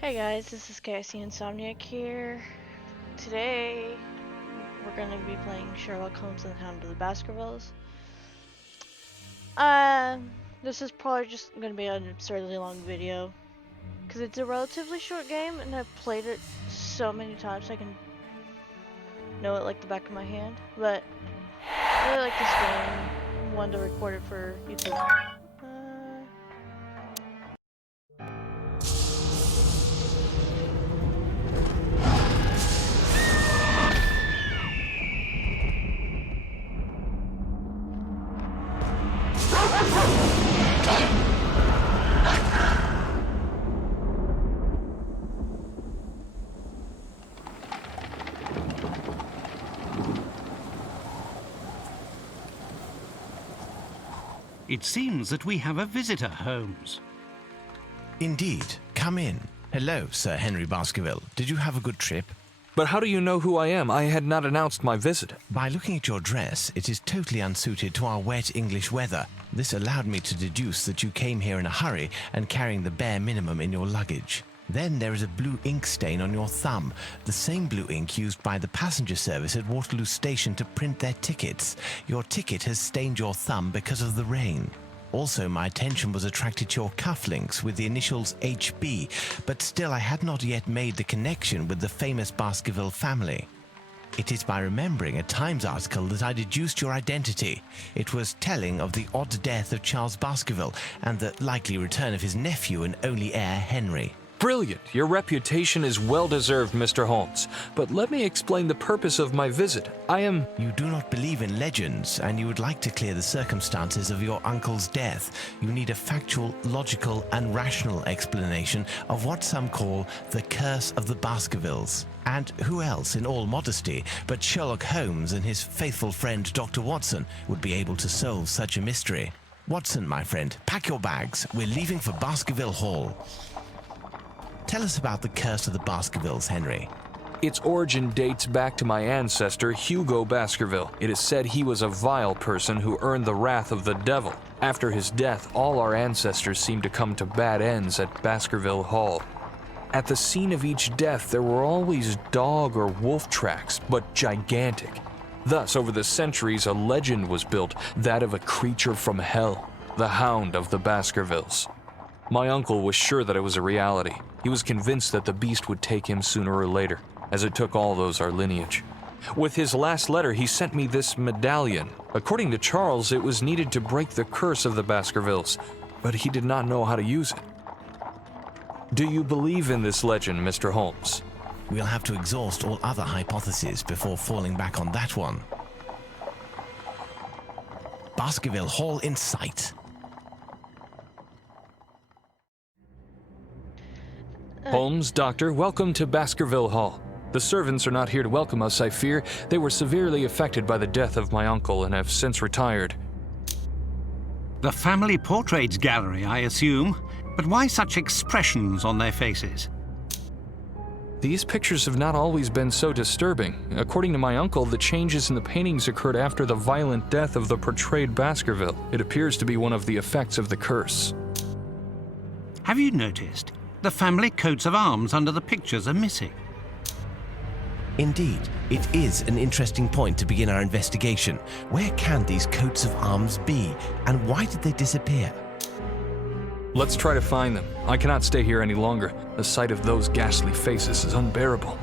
Hey guys, this is KIC Insomniac here. Today, we're going to be playing Sherlock Holmes and the Hound of the Baskervilles. This is probably just going to be an absurdly long video, because it's a relatively short game, and I've played it so many times I can know it like the back of my hand. But I really like this game, wanted to record it for YouTube. It seems that we have a visitor, Holmes. Indeed. Come in. Hello, Sir Henry Baskerville. Did you have a good trip? But how do you know who I am? I had not announced my visit. By looking at your dress, it is totally unsuited to our wet English weather. This allowed me to deduce that you came here in a hurry and carrying the bare minimum in your luggage. Then there is a blue ink stain on your thumb, the same blue ink used by the passenger service at Waterloo Station to print their tickets. Your ticket has stained your thumb because of the rain. Also, my attention was attracted to your cufflinks with the initials HB, but still I had not yet made the connection with the famous Baskerville family. It is by remembering a Times article that I deduced your identity. It was telling of the odd death of Charles Baskerville and the likely return of his nephew and only heir, Henry. Brilliant. Your reputation is well-deserved, Mr. Holmes. But let me explain the purpose of my visit. You do not believe in legends, and you would like to clear the circumstances of your uncle's death. You need a factual, logical, and rational explanation of what some call the curse of the Baskervilles. And who else, in all modesty, but Sherlock Holmes and his faithful friend Dr. Watson would be able to solve such a mystery? Watson, my friend, pack your bags. We're leaving for Baskerville Hall. Tell us about the curse of the Baskervilles, Henry. Its origin dates back to my ancestor, Hugo Baskerville. It is said he was a vile person who earned the wrath of the devil. After his death, all our ancestors seemed to come to bad ends at Baskerville Hall. At the scene of each death, there were always dog or wolf tracks, but gigantic. Thus, over the centuries, a legend was built, that of a creature from hell, the Hound of the Baskervilles. My uncle was sure that it was a reality. He was convinced that the beast would take him sooner or later, as it took all those our lineage. With his last letter, he sent me this medallion. According to Charles, it was needed to break the curse of the Baskervilles, but he did not know how to use it. Do you believe in this legend, Mr. Holmes? We'll have to exhaust all other hypotheses before falling back on that one. Baskerville Hall in sight. Holmes, Doctor, welcome to Baskerville Hall. The servants are not here to welcome us, I fear. They were severely affected by the death of my uncle and have since retired. The family portraits gallery, I assume. But why such expressions on their faces? These pictures have not always been so disturbing. According to my uncle, the changes in the paintings occurred after the violent death of the portrayed Baskerville. It appears to be one of the effects of the curse. Have you noticed? The family coats of arms under the pictures are missing. Indeed, it is an interesting point to begin our investigation. Where can these coats of arms be, and why did they disappear? Let's try to find them. I cannot stay here any longer. The sight of those ghastly faces is unbearable.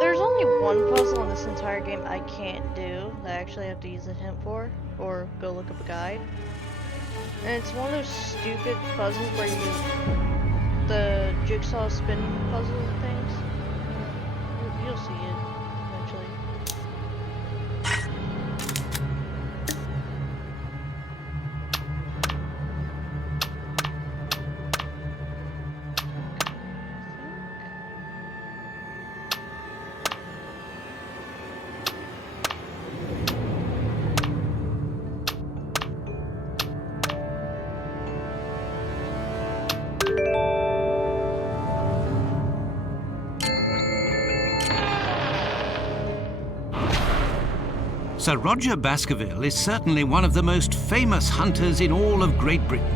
There's only one puzzle in this entire game I can't do that I actually have to use a hint for, or go look up a guide. And it's one of those stupid puzzles where the jigsaw spinning puzzle things. You'll see it eventually. Sir Roger Baskerville is certainly one of the most famous hunters in all of Great Britain.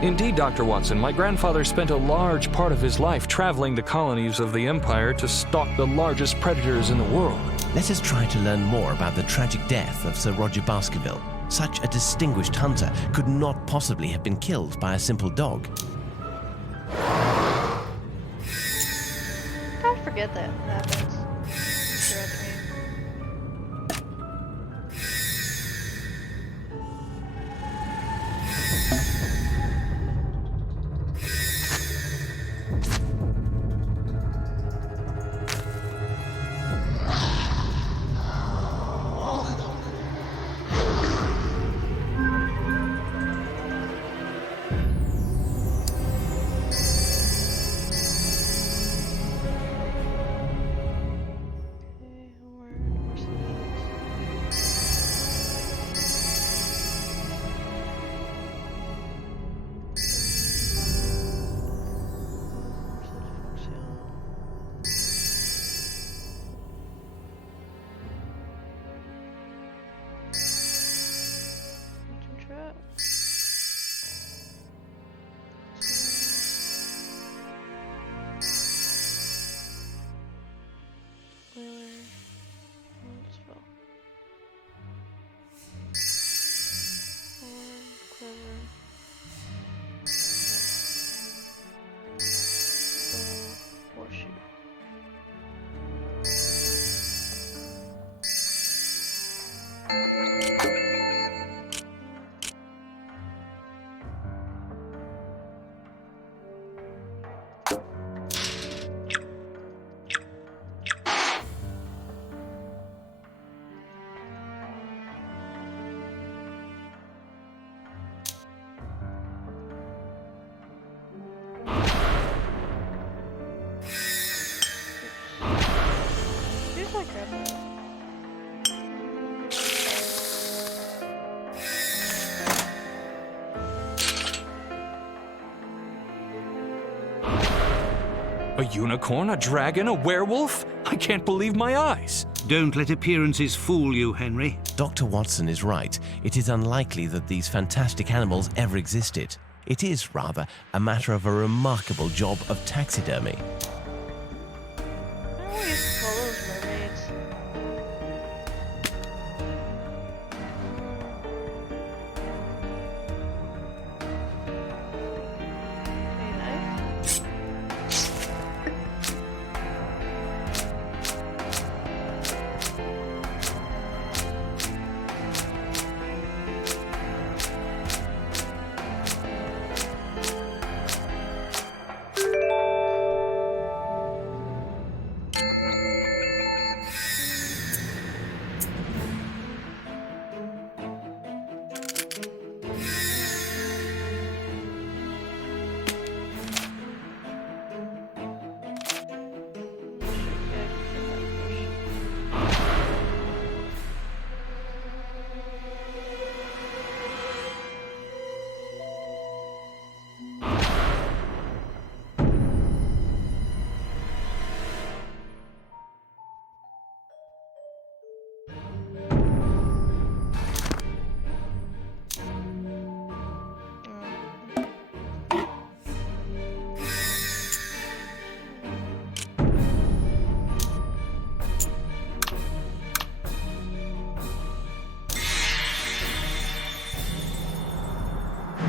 Indeed, Dr. Watson, my grandfather spent a large part of his life traveling the colonies of the Empire to stalk the largest predators in the world. Let us try to learn more about the tragic death of Sir Roger Baskerville. Such a distinguished hunter could not possibly have been killed by a simple dog. I forget that happens throughout the game. A unicorn, a dragon, a werewolf? I can't believe my eyes. Don't let appearances fool you, Henry. Dr. Watson is right. It is unlikely that these fantastic animals ever existed. It is, rather, a matter of a remarkable job of taxidermy. I don't used to call those mermaids. A knife?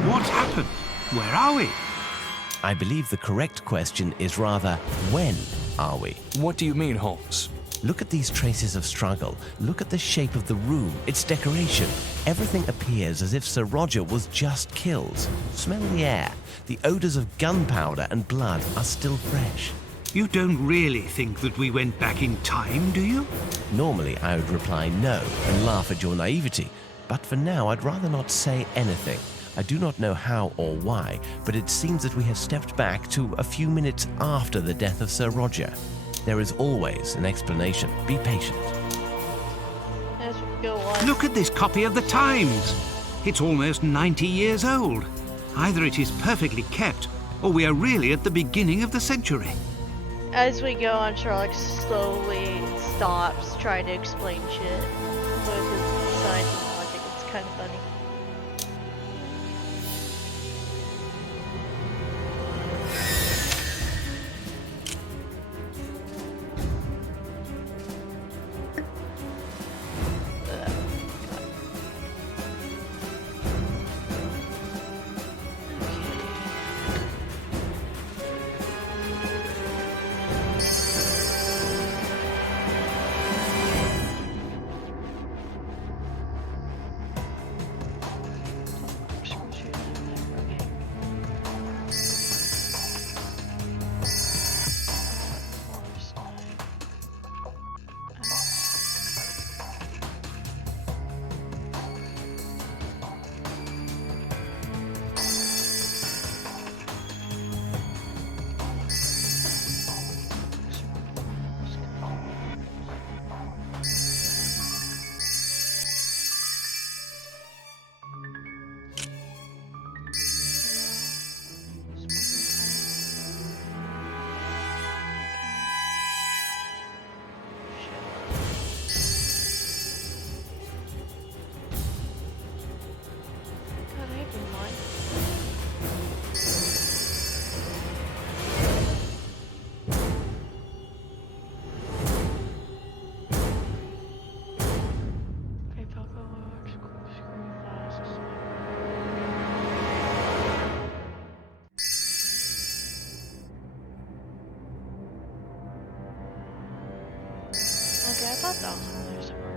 What's happened? Where are we? I believe the correct question is rather, when are we? What do you mean, Holmes? Look at these traces of struggle. Look at the shape of the room, its decoration. Everything appears as if Sir Roger was just killed. Smell the air. The odors of gunpowder and blood are still fresh. You don't really think that we went back in time, do you? Normally, I would reply no and laugh at your naivety. But for now, I'd rather not say anything. I do not know how or why, but it seems that we have stepped back to a few minutes after the death of Sir Roger. There is always an explanation. Be patient. As we go on. Look at this copy of the Times. It's almost 90 years old. Either it is perfectly kept, or we are really at the beginning of the century. As we go on, Sherlock slowly stops trying to explain shit with his kind of funny. Okay, I thought that was over there somewhere.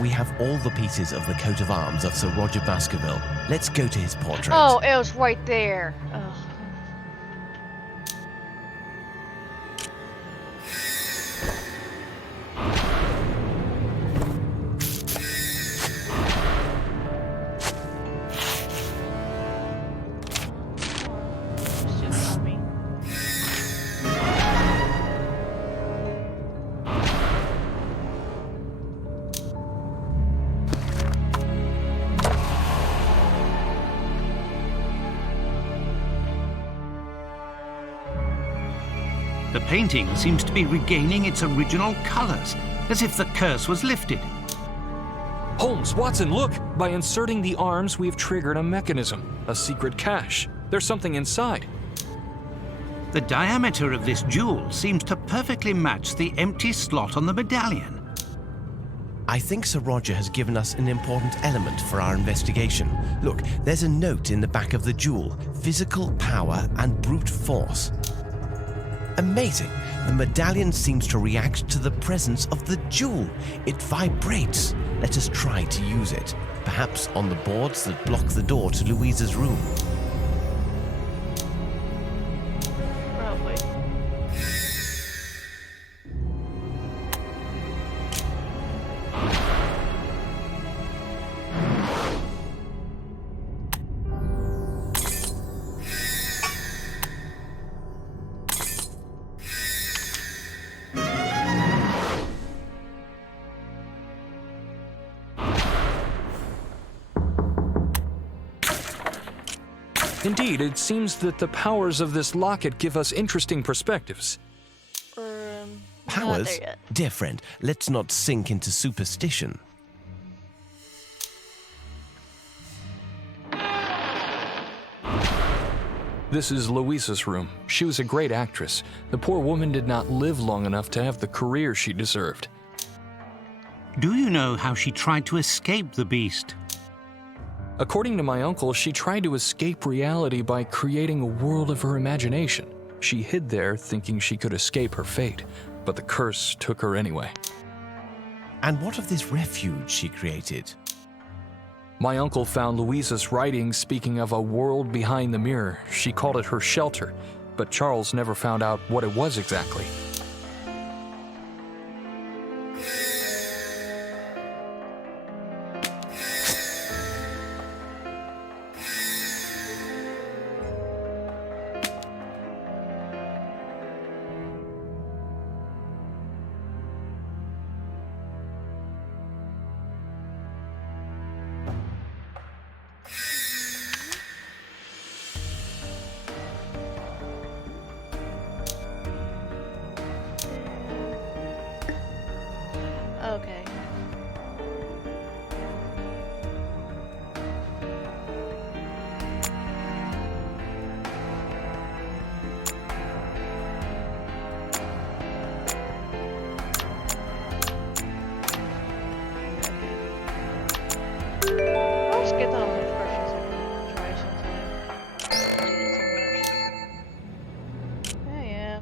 We have all the pieces of the coat of arms of Sir Roger Baskerville. Let's go to his portrait. Oh, it was right there. Ugh. The painting seems to be regaining its original colors, as if the curse was lifted. Holmes, Watson, look! By inserting the arms, we've triggered a mechanism, a secret cache. There's something inside. The diameter of this jewel seems to perfectly match the empty slot on the medallion. I think Sir Roger has given us an important element for our investigation. Look, there's a note in the back of the jewel. Physical power and brute force. Amazing! The medallion seems to react to the presence of the jewel. It vibrates. Let us try to use it. Perhaps on the boards that block the door to Louisa's room. Probably. Indeed, it seems that the powers of this locket give us interesting perspectives. Not Powers? there yet. Dear friend, let's not sink into superstition. This is Louisa's room. She was a great actress. The poor woman did not live long enough to have the career she deserved. Do you know how she tried to escape the beast? According to my uncle, she tried to escape reality by creating a world of her imagination. She hid there thinking she could escape her fate, but the curse took her anyway. And what of this refuge she created? My uncle found Louisa's writings speaking of a world behind the mirror. She called it her shelter, but Charles never found out what it was exactly. Okay. I'll just get that on my questions and try sometime. I hate it so much. Oh yeah.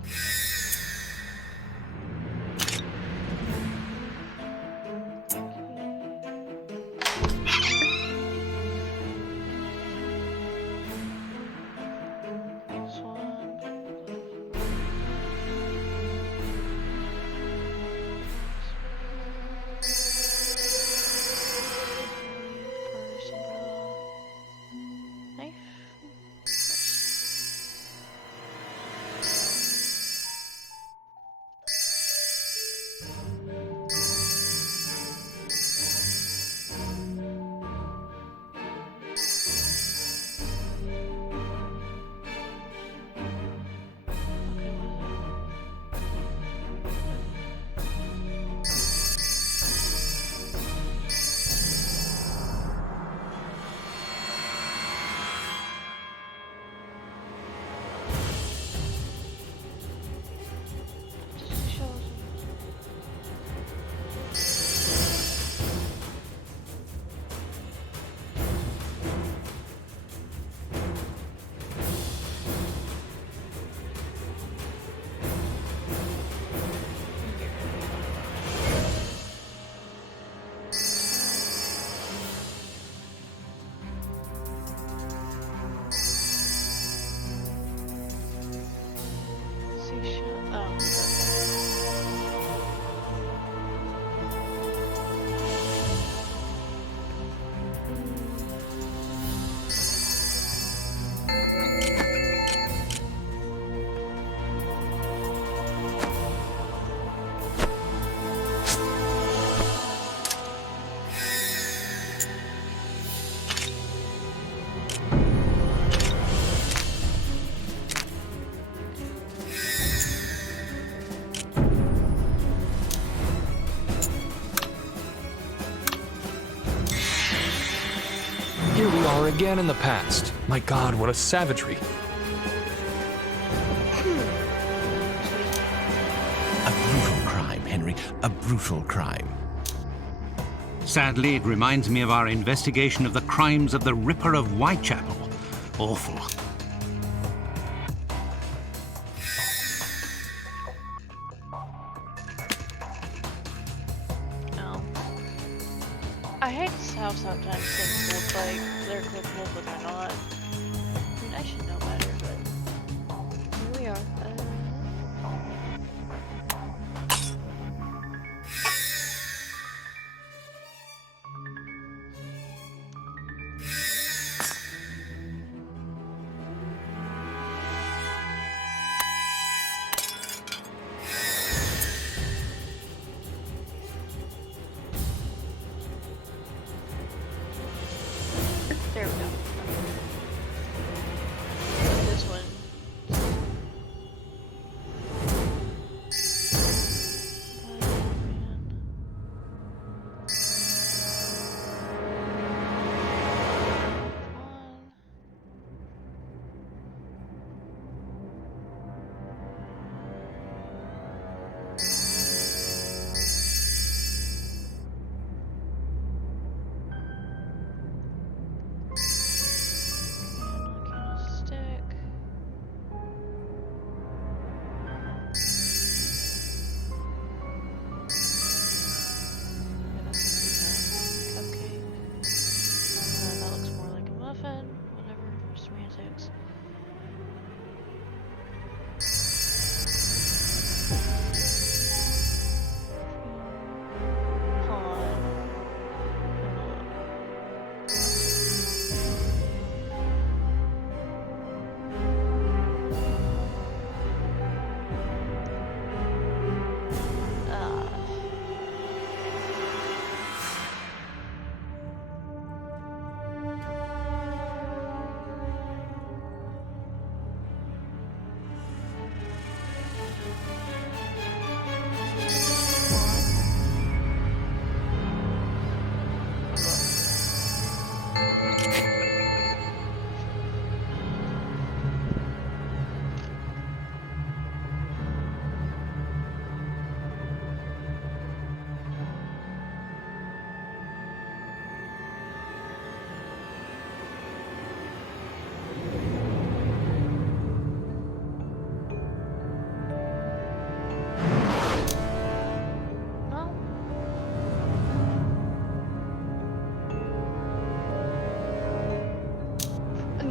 This one. Purse, umbrella. Knife. Okay, just shows. Seashell. Oh, Here we are again in the past. My God, what a savagery. A brutal crime, Henry. A brutal crime. Sadly, it reminds me of our investigation of the crimes of the Ripper of Whitechapel. Awful. no. I hate how sometimes things look like they're clickable, but they're not. I mean, I should know better, but here we are. There we go.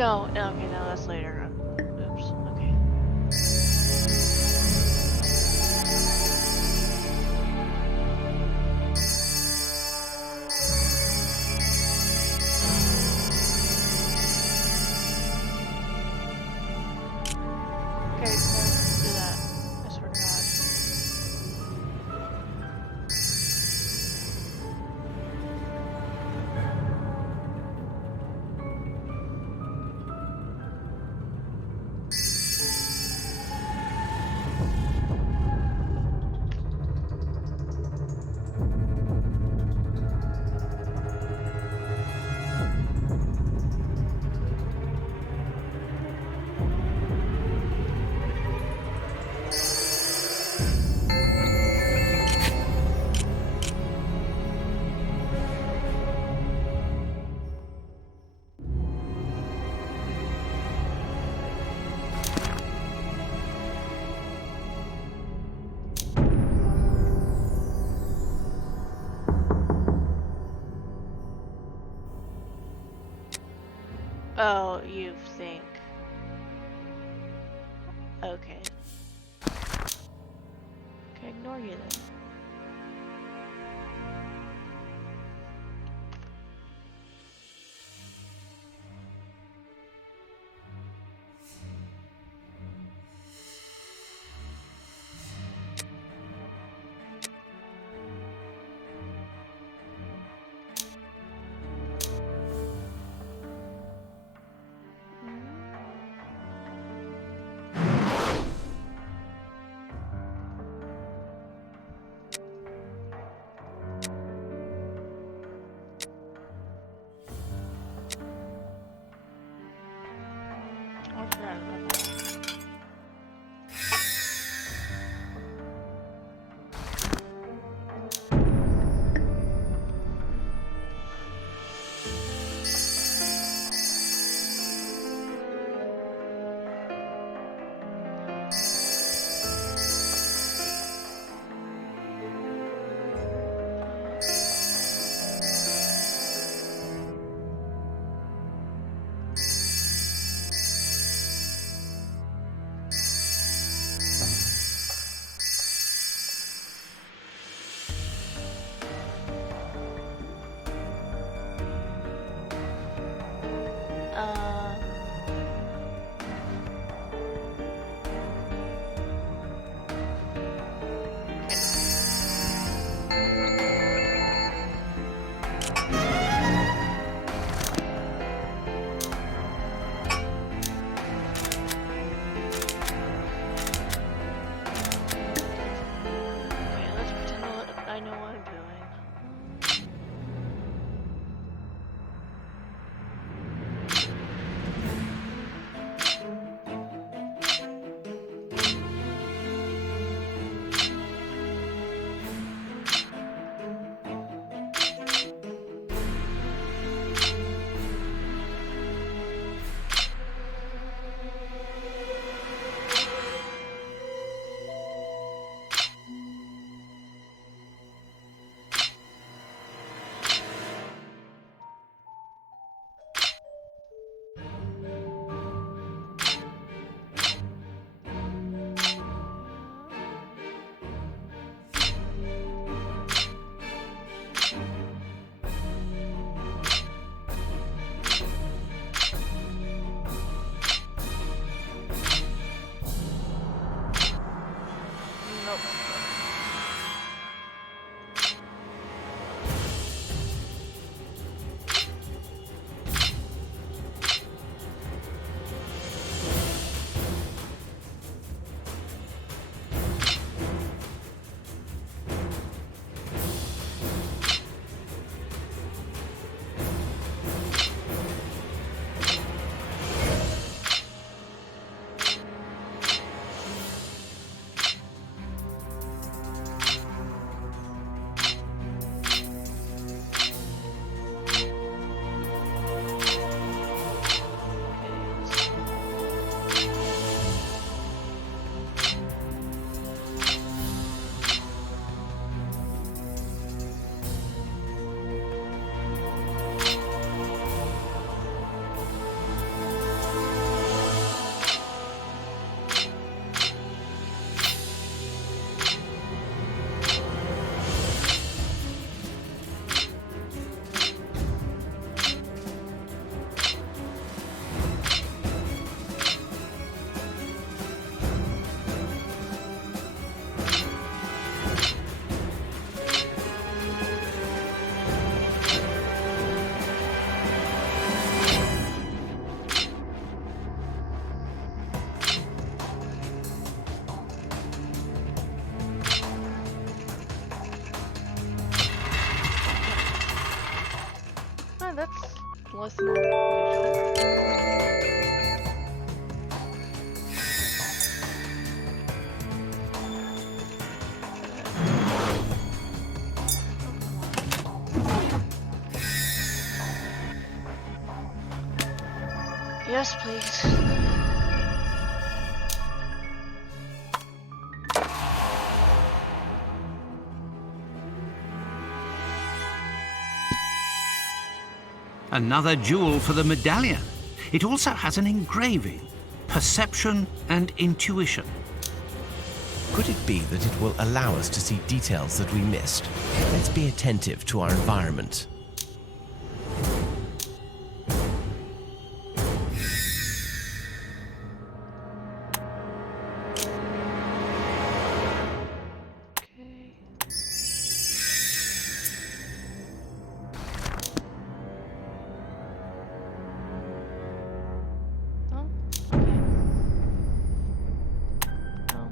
No, no, okay, no, that's later on. Oops, okay. Okay, don't do that. I swear to God. Oh, you think. Okay. Okay, ignore you then. with more usual. Yes, please. Another jewel for the medallion. It also has an engraving. Perception and intuition. Could it be that it will allow us to see details that we missed? Let's be attentive to our environment. Okay. Oh, okay. No.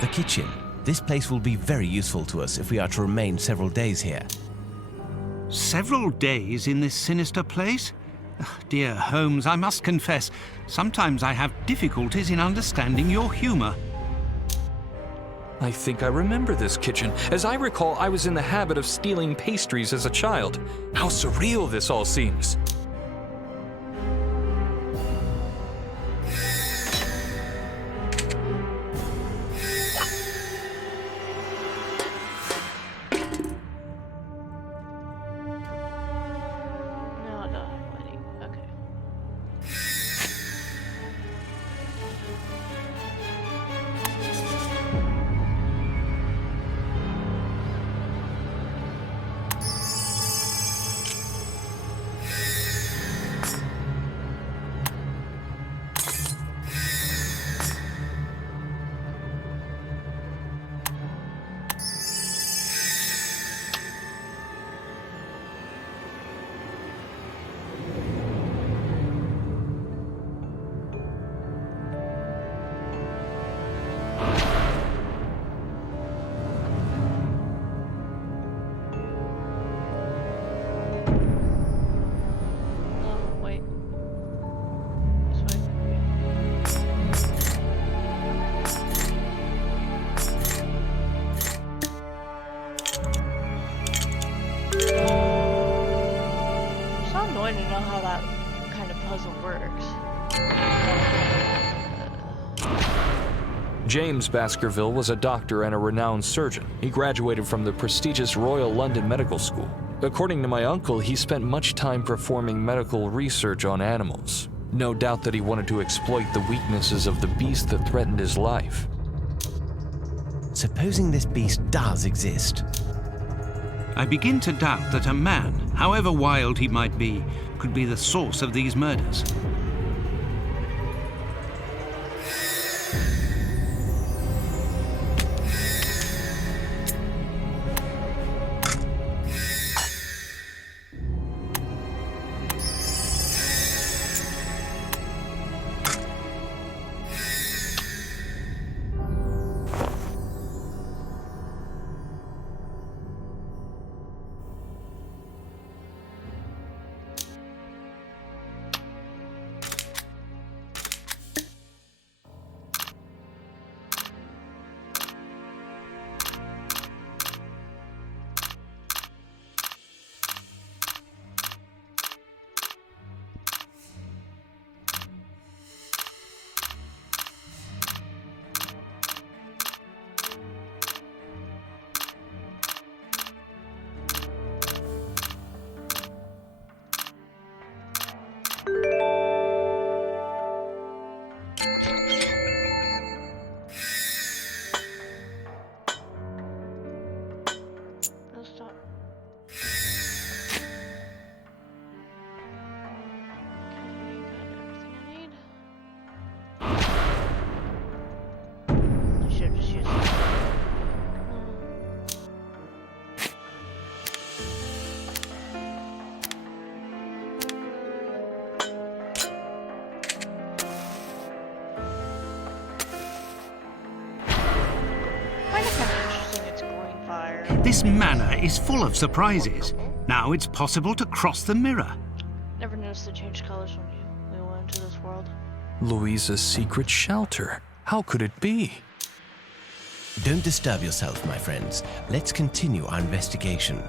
The kitchen. This place will be very useful to us if we are to remain several days here. Several days in this sinister place? Dear Holmes, I must confess, sometimes I have difficulties in understanding your humor. I think I remember this kitchen. As I recall, I was in the habit of stealing pastries as a child. How surreal this all seems. No, I don't have money. Okay. Oh, wait. This way. I'm so annoyed to know how that kind of puzzle works. James Baskerville was a doctor and a renowned surgeon. He graduated from the prestigious Royal London Medical School. According to my uncle, he spent much time performing medical research on animals. No doubt that he wanted to exploit the weaknesses of the beast that threatened his life. Supposing this beast does exist. I begin to doubt that a man, however wild he might be, could be the source of these murders. This manor is full of surprises. Now it's possible to cross the mirror. Never noticed it changed colors when we went into this world. Louisa's secret shelter. How could it be? Don't disturb yourself, my friends. Let's continue our investigation.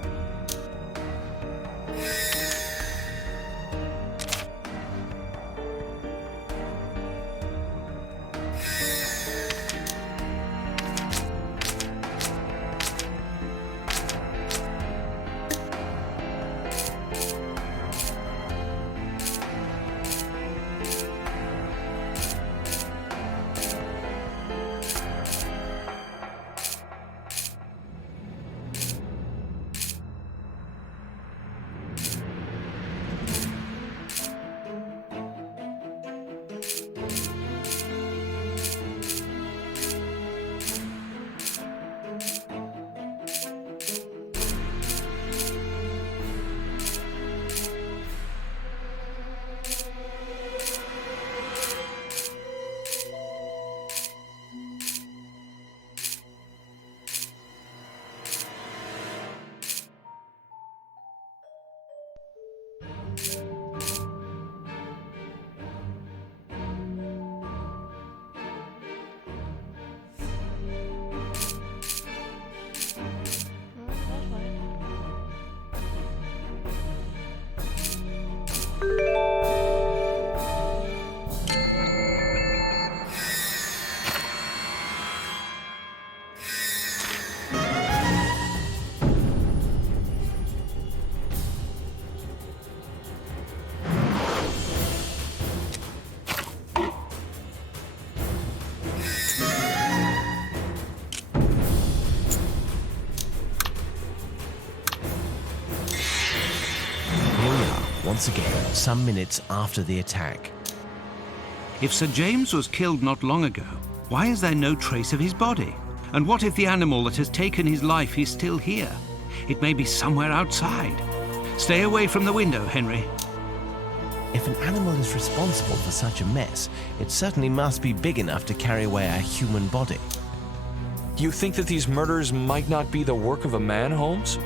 Once again, some minutes after the attack. If Sir James was killed not long ago, why is there no trace of his body? And what if the animal that has taken his life is still here? It may be somewhere outside. Stay away from the window, Henry. If an animal is responsible for such a mess, it certainly must be big enough to carry away a human body. You think that these murders might not be the work of a man, Holmes?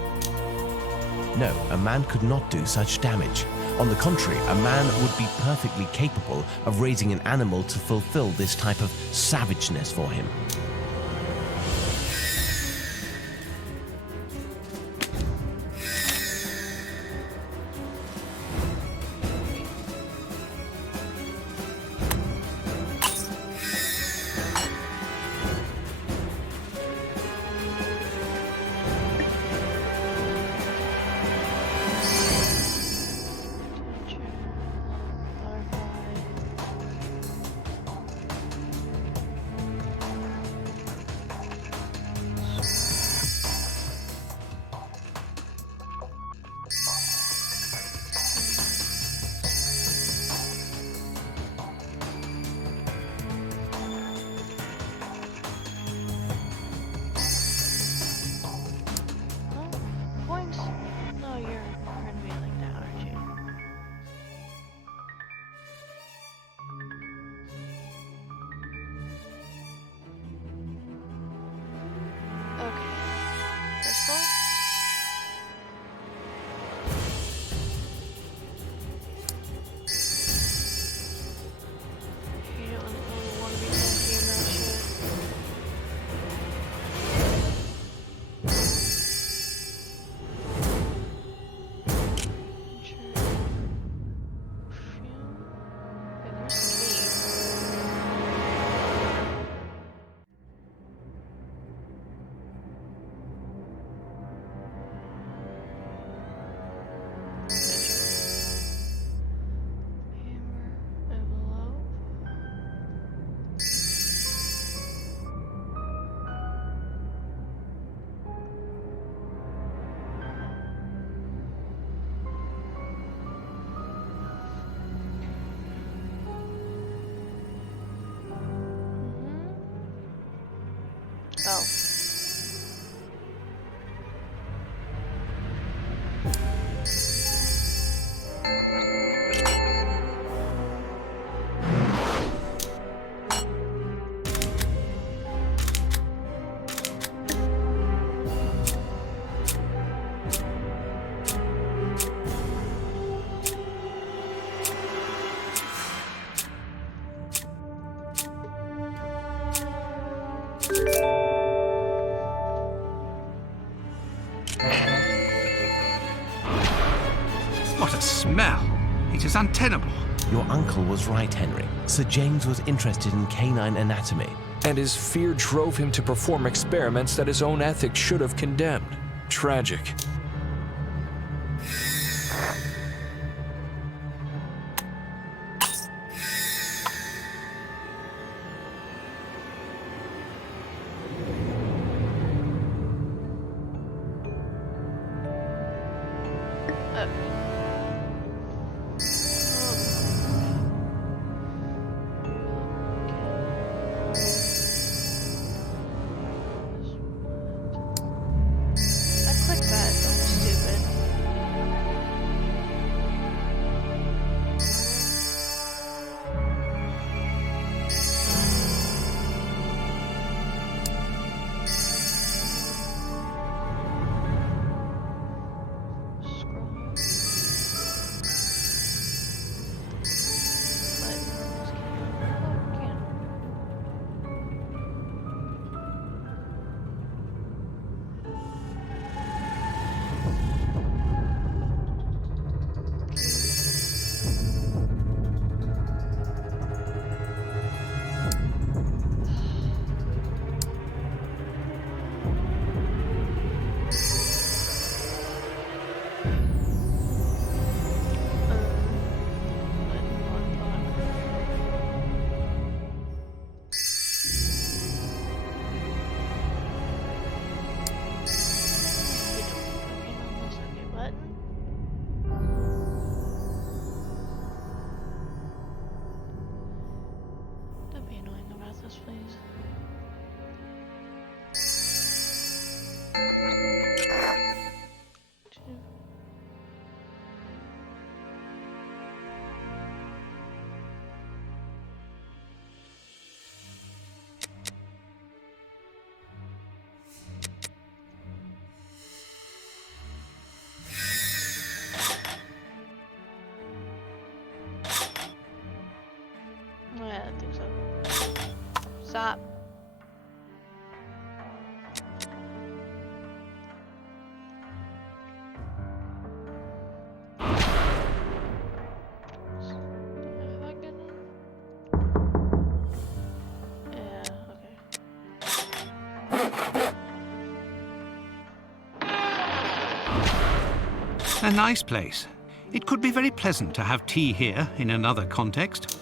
No, a man could not do such damage. On the contrary, a man would be perfectly capable of raising an animal to fulfill this type of savageness for him. What a smell! It is untenable. Your uncle was right, Henry. Sir James was interested in canine anatomy. And his fear drove him to perform experiments that his own ethics should have condemned. Tragic. I don't think so. Stop. Yeah, okay. A nice place. It could be very pleasant to have tea here in another context.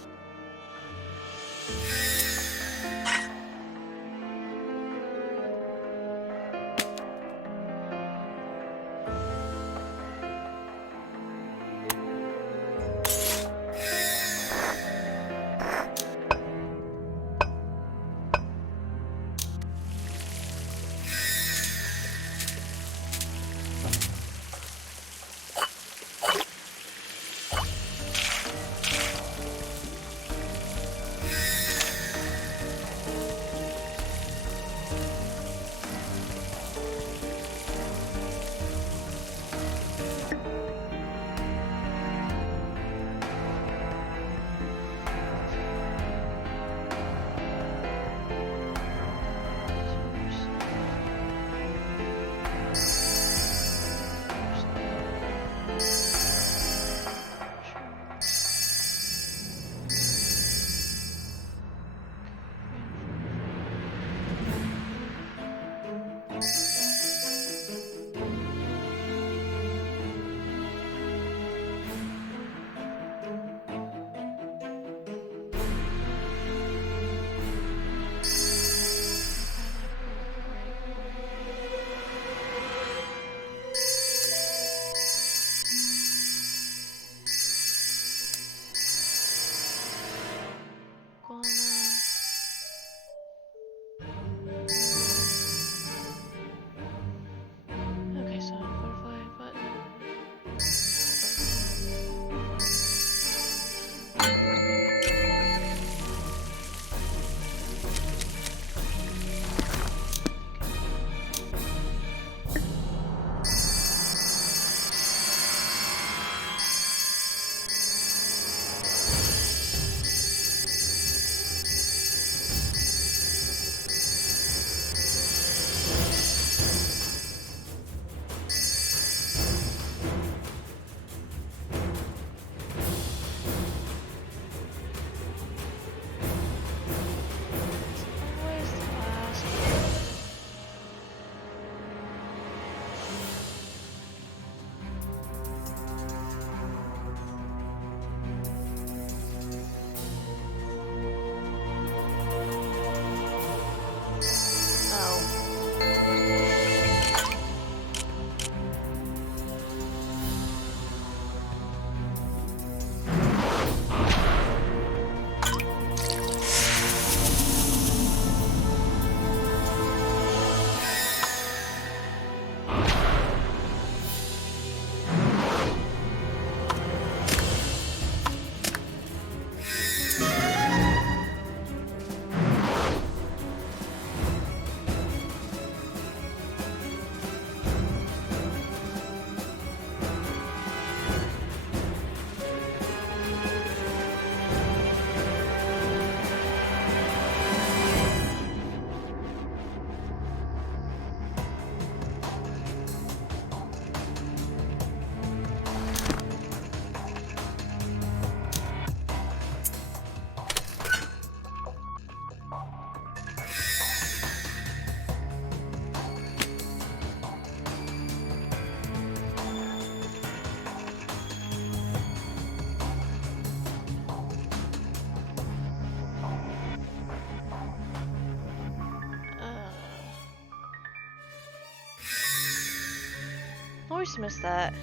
Always miss that.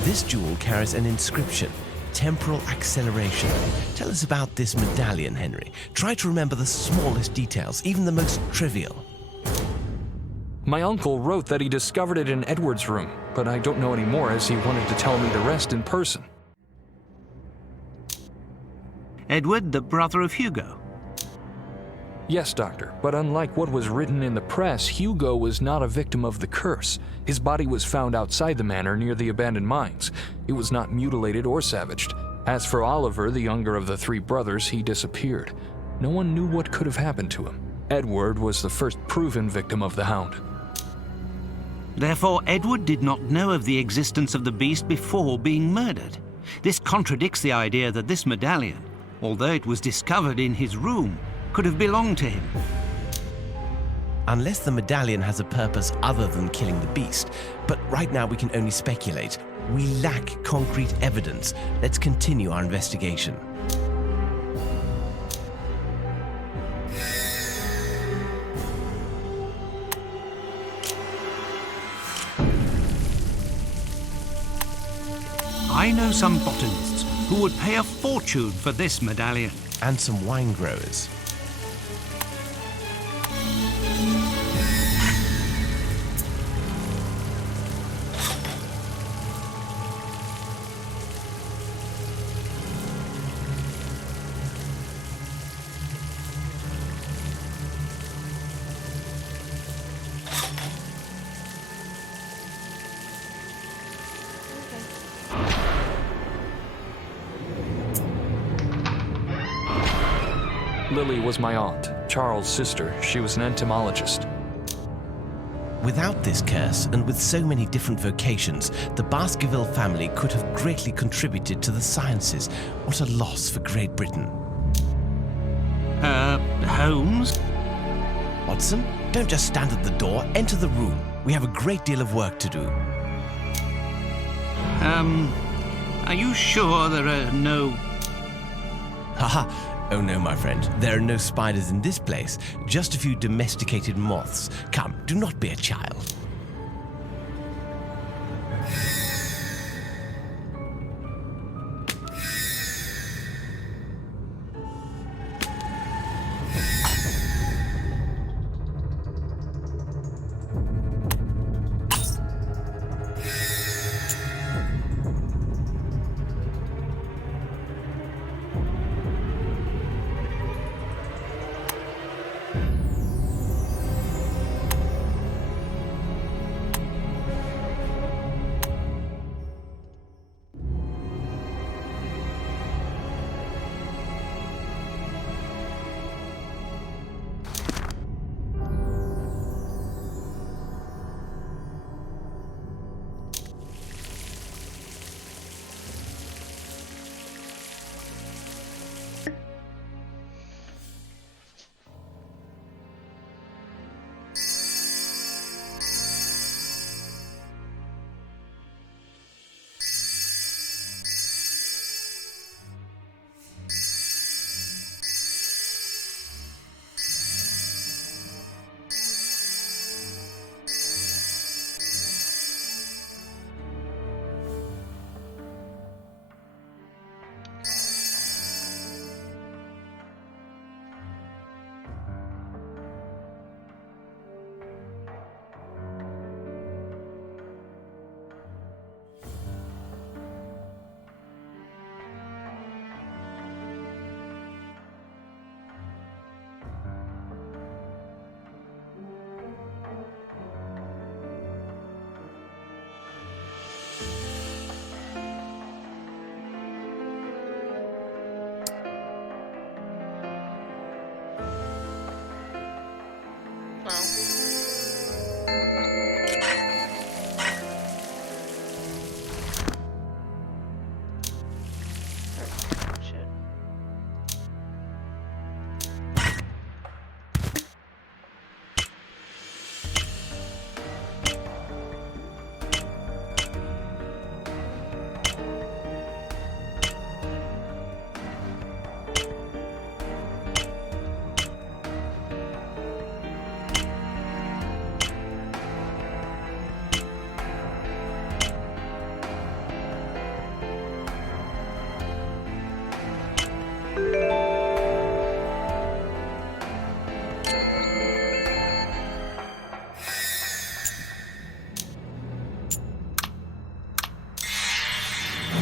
This jewel carries an inscription, temporal acceleration. Tell us about this medallion, Henry. Try to remember the smallest details, even the most trivial. My uncle wrote that he discovered it in Edward's room, but I don't know any more as he wanted to tell me the rest in person. Edward, the brother of Hugo. Yes, Doctor, but unlike what was written in the press, Hugo was not a victim of the curse. His body was found outside the manor near the abandoned mines. It was not mutilated or savaged. As for Oliver, the younger of the three brothers, he disappeared. No one knew what could have happened to him. Edward was the first proven victim of the Hound. Therefore, Edward did not know of the existence of the beast before being murdered. This contradicts the idea that this medallion, although it was discovered in his room, could have belonged to him. Unless the medallion has a purpose other than killing the beast. But right now we can only speculate. We lack concrete evidence. Let's continue our investigation. I know some botanists who would pay a fortune for this medallion. And some wine growers. Lily was my aunt, Charles' sister. She was an entomologist. Without this curse, and with so many different vocations, the Baskerville family could have greatly contributed to the sciences. What a loss for Great Britain. Holmes? Watson, don't just stand at the door. Enter the room. We have a great deal of work to do. Are you sure there are no... Haha. Oh no, my friend. There are no spiders in this place. Just a few domesticated moths. Come, do not be a child.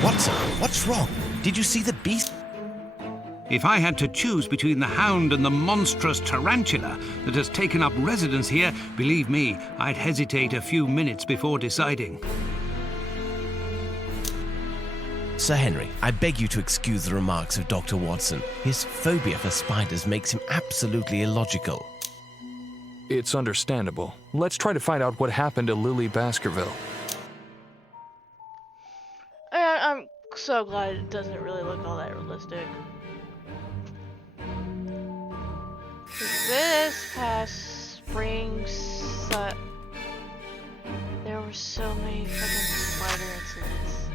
Watson, what's wrong? Did you see the beast? If I had to choose between the Hound and the monstrous tarantula that has taken up residence here, believe me, I'd hesitate a few minutes before deciding. Sir Henry, I beg you to excuse the remarks of Dr. Watson. His phobia for spiders makes him absolutely illogical. It's understandable. Let's try to find out what happened to Lily Baskerville. I'm so glad it doesn't really look all that realistic. This past spring, there were so many fucking spider incidents.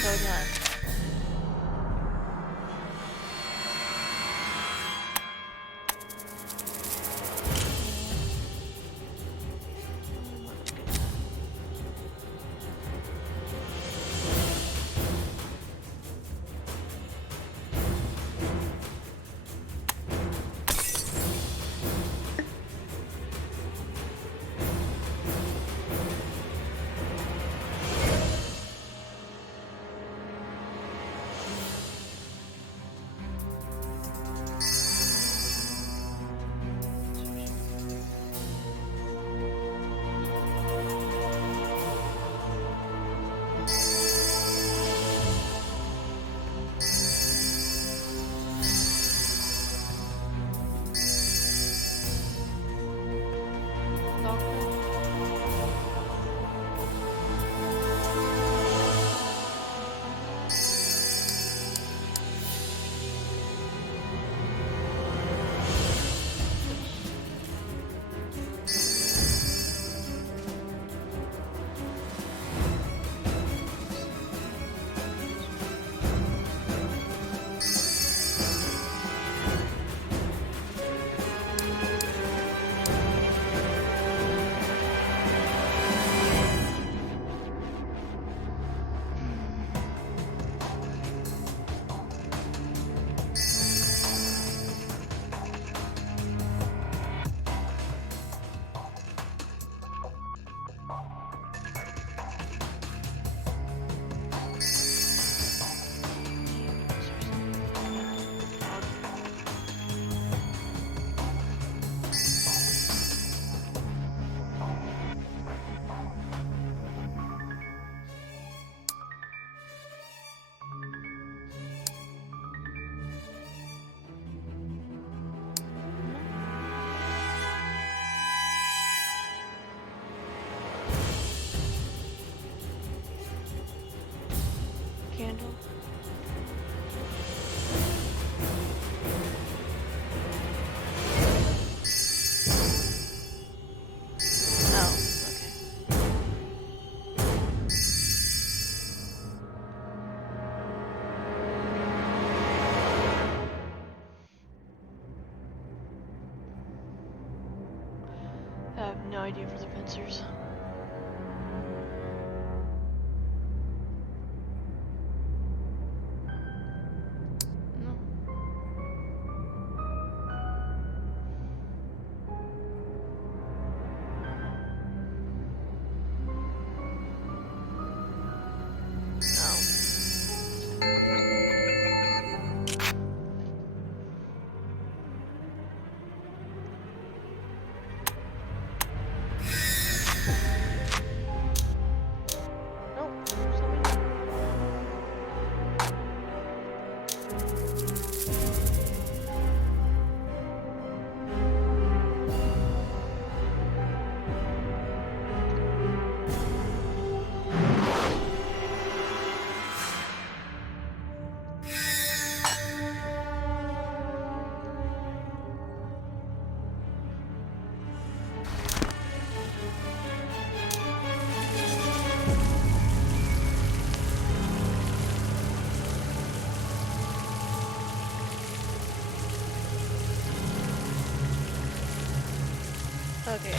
So done. Candle. Oh, okay. I have no idea for the pincers. Okay.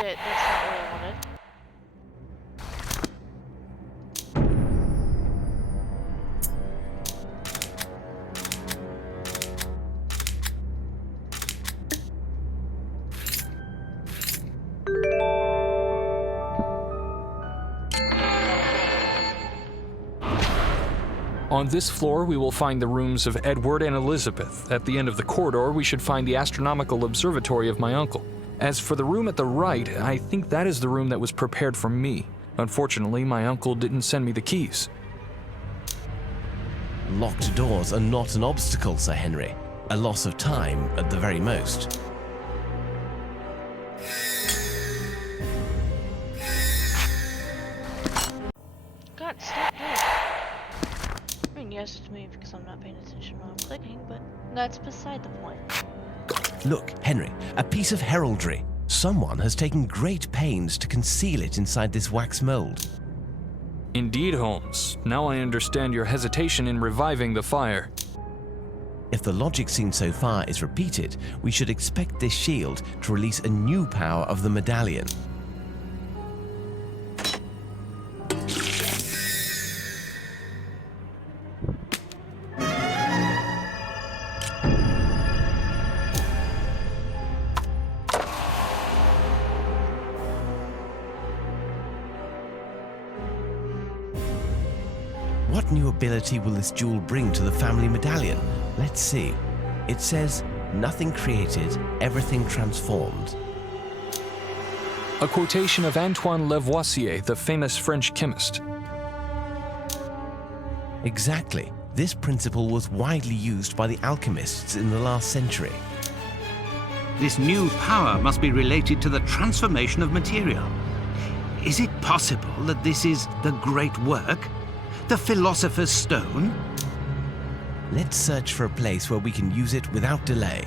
shit, that's not what I wanted. On this floor, we will find the rooms of Edward and Elizabeth. At the end of the corridor, we should find the astronomical observatory of my uncle. As for the room at the right, I think that is the room that was prepared for me. Unfortunately, my uncle didn't send me the keys. Locked doors are not an obstacle, Sir Henry. A loss of time, at the very most. God, stop doing it. I mean, yes, it's me because I'm not paying attention while I'm clicking, but that's beside the point. Look, Henry, a piece of heraldry. Someone has taken great pains to conceal it inside this wax mold. Indeed, Holmes. Now I understand your hesitation in reviving the fire. If the logic seen so far is repeated, we should expect this shield to release a new power of the medallion. What new ability will this jewel bring to the family medallion? Let's see. It says, nothing created, everything transformed. A quotation of Antoine Lavoisier, the famous French chemist. Exactly. This principle was widely used by the alchemists in the last century. This new power must be related to the transformation of material. Is it possible that this is the great work? The Philosopher's Stone? Let's search for a place where we can use it without delay.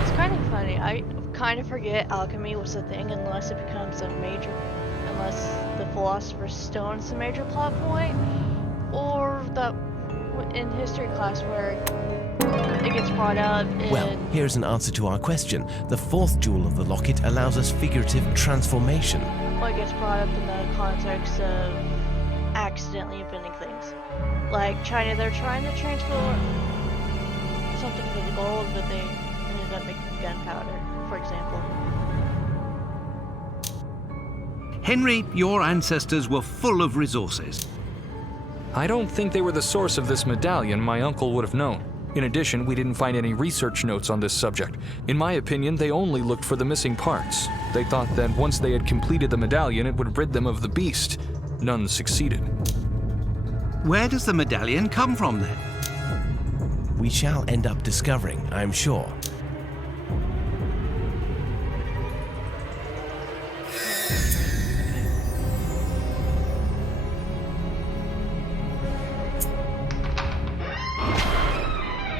It's kind of funny. I kind of forget alchemy was a thing unless it becomes a major, unless the Philosopher's Stone is a major plot point, or that in history class where it gets brought up in... Well, here's an answer to our question. The fourth jewel of the locket allows us figurative transformation. Well, it gets brought up in the context of accidentally inventing things. Like China, they're trying to transfer something into gold, but they ended up making gunpowder, for example. Henry, your ancestors were full of resources. I don't think they were the source of this medallion. My uncle would have known. In addition, we didn't find any research notes on this subject. In my opinion, they only looked for the missing parts. They thought that once they had completed the medallion, it would rid them of the beast. None succeeded. Where does the medallion come from then? We shall end up discovering, I'm sure.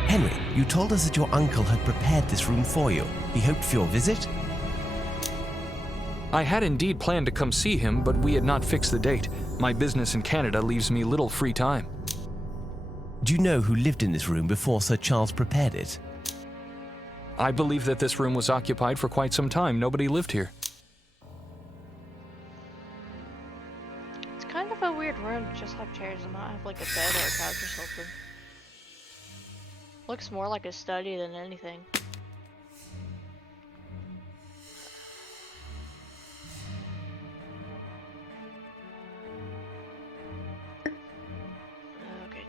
Henry, you told us that your uncle had prepared this room for you. He hoped for your visit? I had indeed planned to come see him, but we had not fixed the date. My business in Canada leaves me little free time. Do you know who lived in this room before Sir Charles prepared it? I believe that this room was occupied for quite some time. Nobody lived here. It's kind of a weird room to just have chairs and not have like a bed or a couch or something. Looks more like a study than anything. Okay,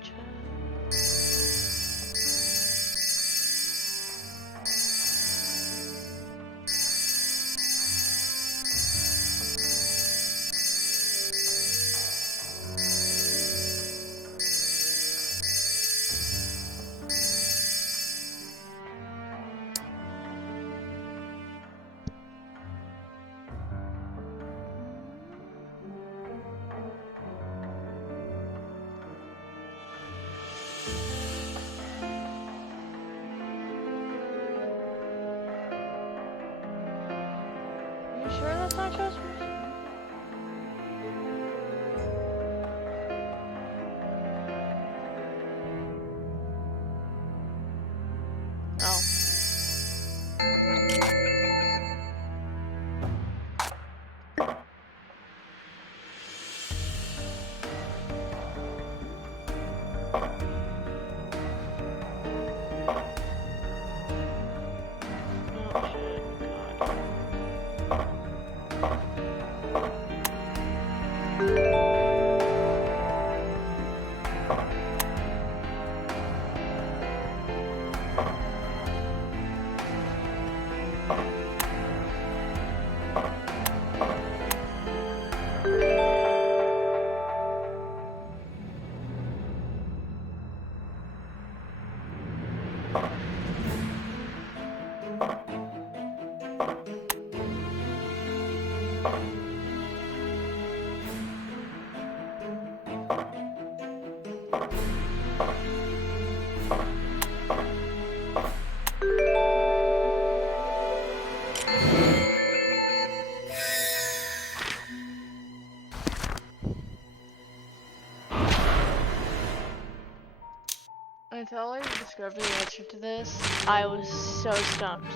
Until I discovered the answer to this, I was so stumped.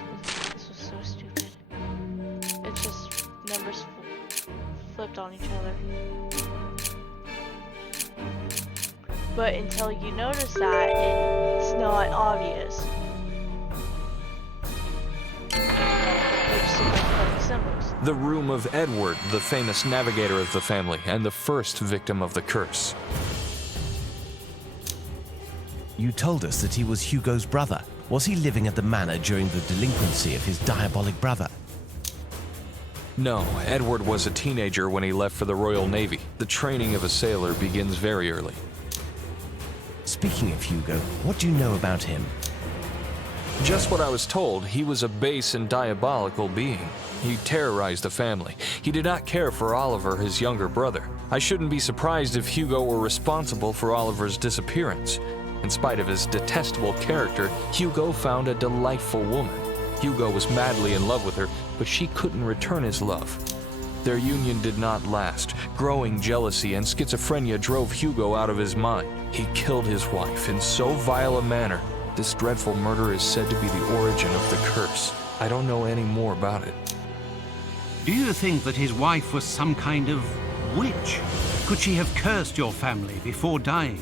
This was so stupid. It's just numbers flipped on each other. But until you notice that, it's not obvious. They just seem like funny symbols. The room of Edward, the famous navigator of the family and the first victim of the curse. You told us that he was Hugo's brother. Was he living at the manor during the delinquency of his diabolic brother? No, Edward was a teenager when he left for the Royal Navy. The training of a sailor begins very early. Speaking of Hugo, what do you know about him? Just what I was told. He was a base and diabolical being. He terrorized the family. He did not care for Oliver, his younger brother. I shouldn't be surprised if Hugo were responsible for Oliver's disappearance. In spite of his detestable character, Hugo found a delightful woman. Hugo was madly in love with her, but she couldn't return his love. Their union did not last. Growing jealousy and schizophrenia drove Hugo out of his mind. He killed his wife in so vile a manner. This dreadful murder is said to be the origin of the curse. I don't know any more about it. Do you think that his wife was some kind of witch? Could she have cursed your family before dying?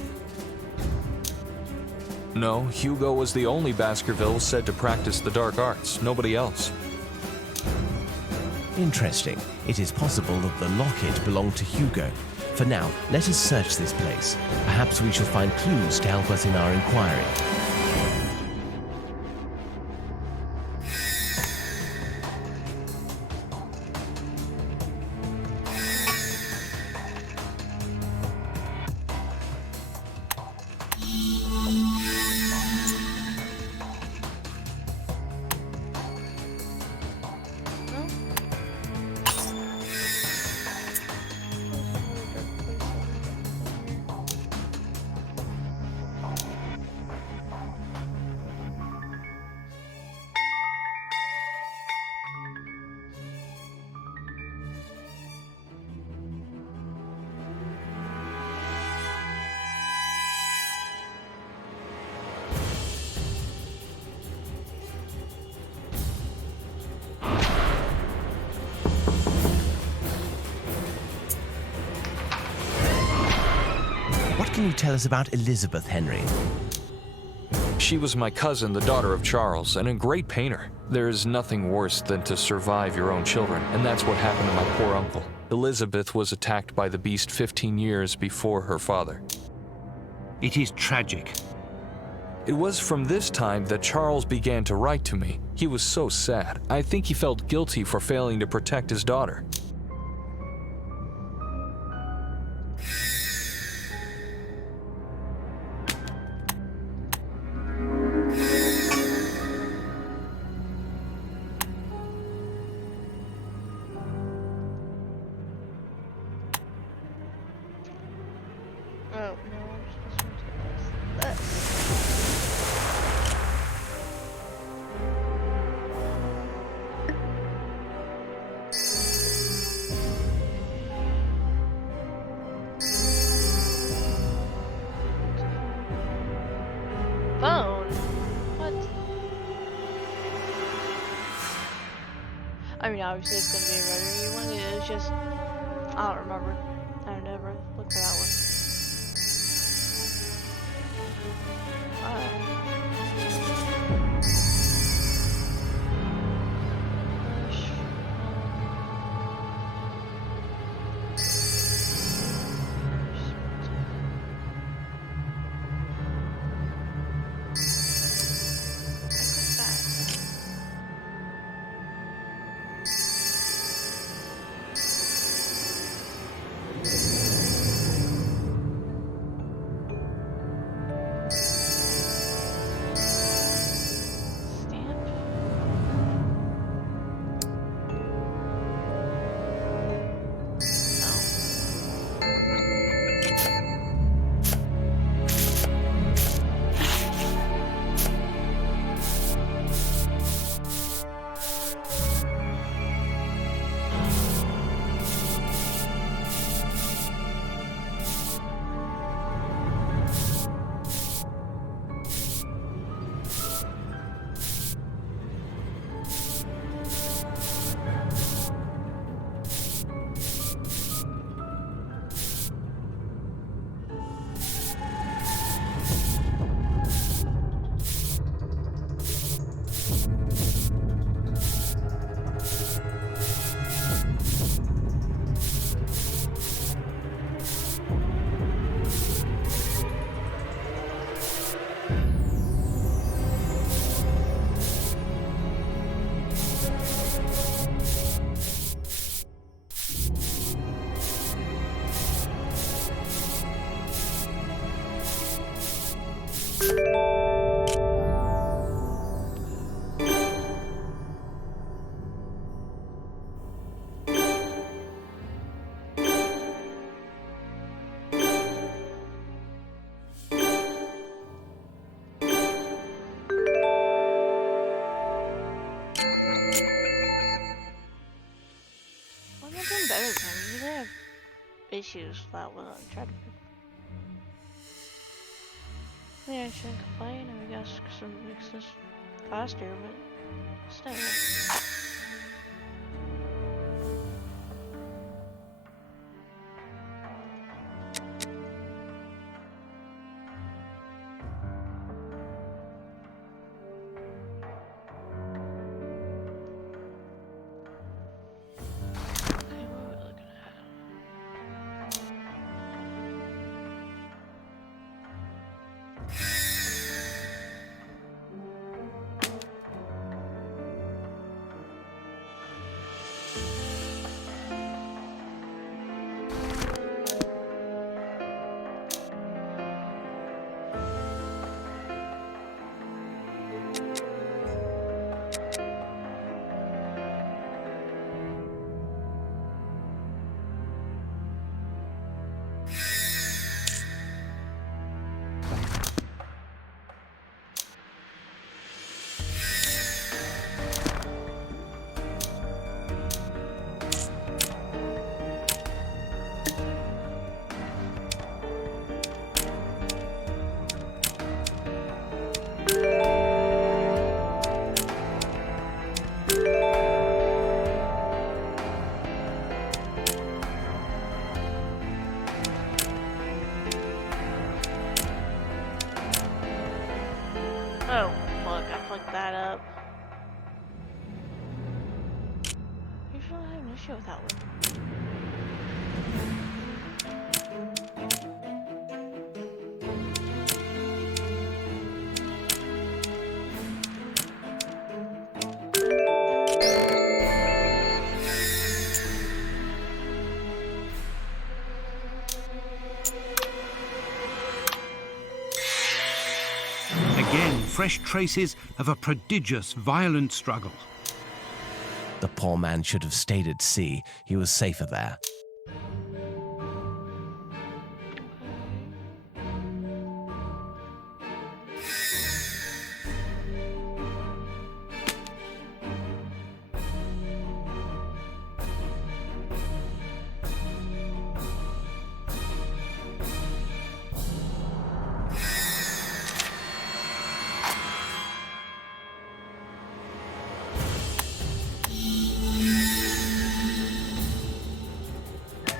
No, Hugo was the only Baskervilles said to practice the dark arts. Nobody else. Interesting. It is possible that the locket belonged to Hugo. For now, let us search this place. Perhaps we shall find clues to help us in our inquiry. What can you tell us about Elizabeth, Henry? She was my cousin, the daughter of Charles, and a great painter. There is nothing worse than to survive your own children, and that's what happened to my poor uncle. Elizabeth was attacked by the beast 15 years before her father. It is tragic. It was from this time that Charles began to write to me. He was so sad. I think he felt guilty for failing to protect his daughter. Oh, no, I'm supposed to take this. Phone? What? I mean, obviously it's gonna be a rotary one. It's just, I don't remember. I've never looked for that one. issues with that one. I tried to. Yeah, I shouldn't complain. I guess because it makes this faster, but still. Oh, fuck, I fucked that up. Usually I have an issue with that one. Again, fresh traces of a prodigious, violent struggle. The poor man should have stayed at sea. He was safer there.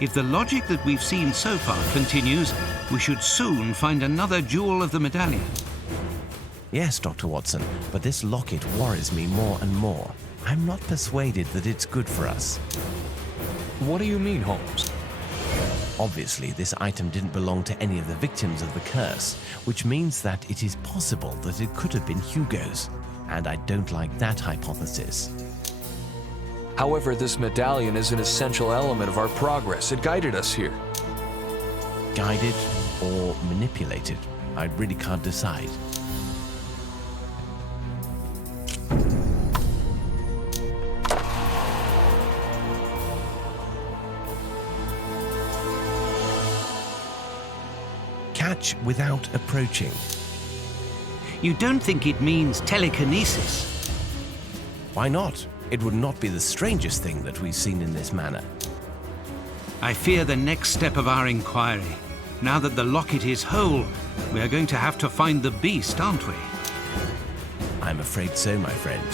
If the logic that we've seen so far continues, we should soon find another jewel of the medallion. Yes, Dr. Watson, but this locket worries me more and more. I'm not persuaded that it's good for us. What do you mean, Holmes? Obviously, this item didn't belong to any of the victims of the curse, which means that it is possible that it could have been Hugo's. And I don't like that hypothesis. However, this medallion is an essential element of our progress. It guided us here. Guided or manipulated? I really can't decide. Catch without approaching. You don't think it means telekinesis? Why not? It would not be the strangest thing that we've seen in this manner. I fear the next step of our inquiry. Now that the locket is whole, we are going to have to find the beast, aren't we? I'm afraid so, my friend.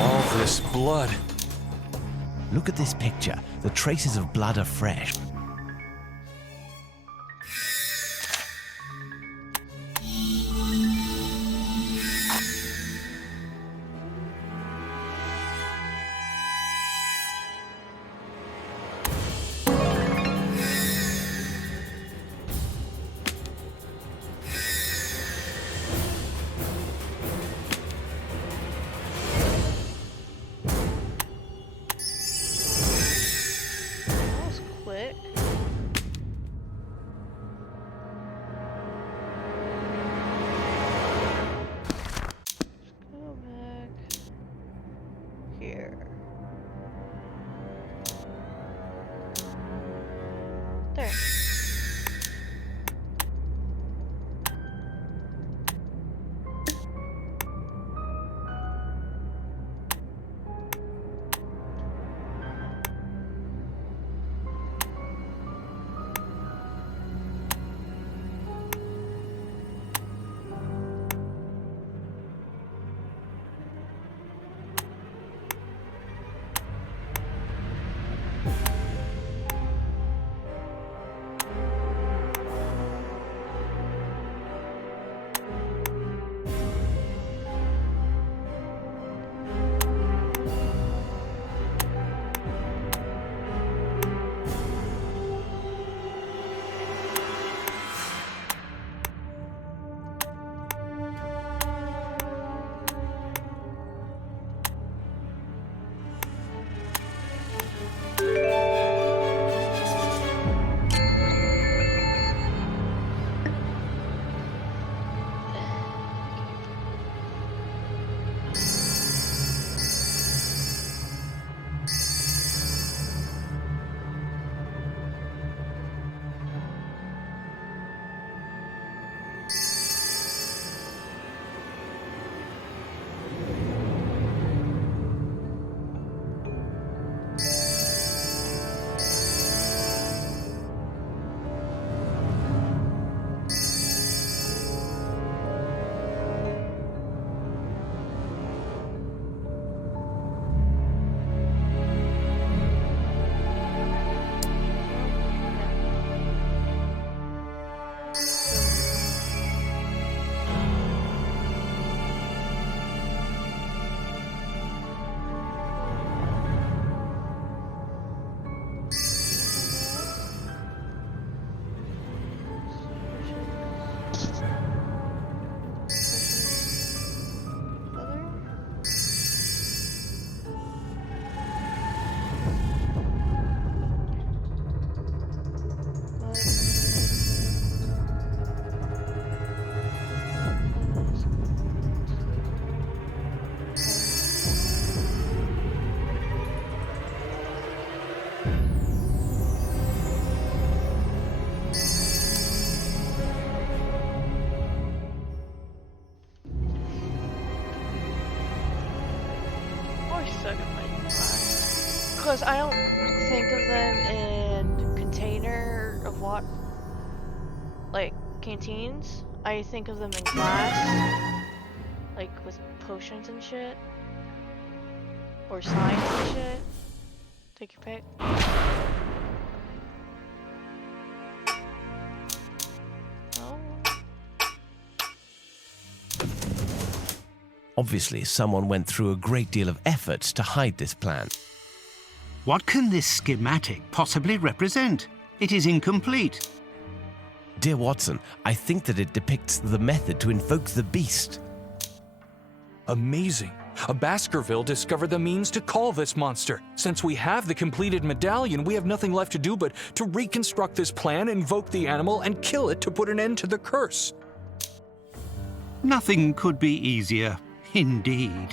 All this blood. Look at this picture. The traces of blood are fresh. That was quick. stuck in my mind. Because I don't think of them in container of what, like canteens. I think of them in glass, like with potions and shit, or signs and shit. Take your pick. Oh. Obviously, someone went through a great deal of effort to hide this plan. What can this schematic possibly represent? It is incomplete. Dear Watson, I think that it depicts the method to invoke the beast. Amazing. A Baskerville discovered the means to call this monster. Since we have the completed medallion, we have nothing left to do but to reconstruct this plan, invoke the animal, and kill it to put an end to the curse. Nothing could be easier, indeed.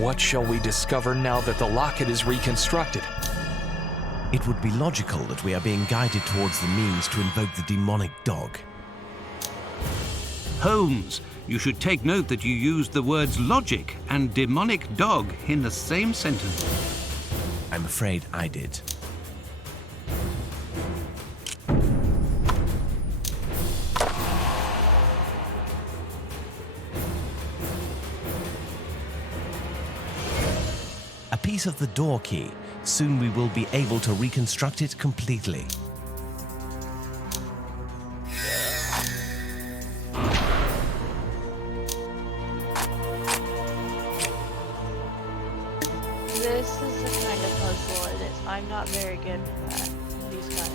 What shall we discover now that the locket is reconstructed? It would be logical that we are being guided towards the means to invoke the demonic dog. Holmes, you should take note that you used the words logic and demonic dog in the same sentence. I'm afraid I did. A piece of the door key. Soon we will be able to reconstruct it completely. This is the kind of puzzle it is. I'm not very good with that. These guys.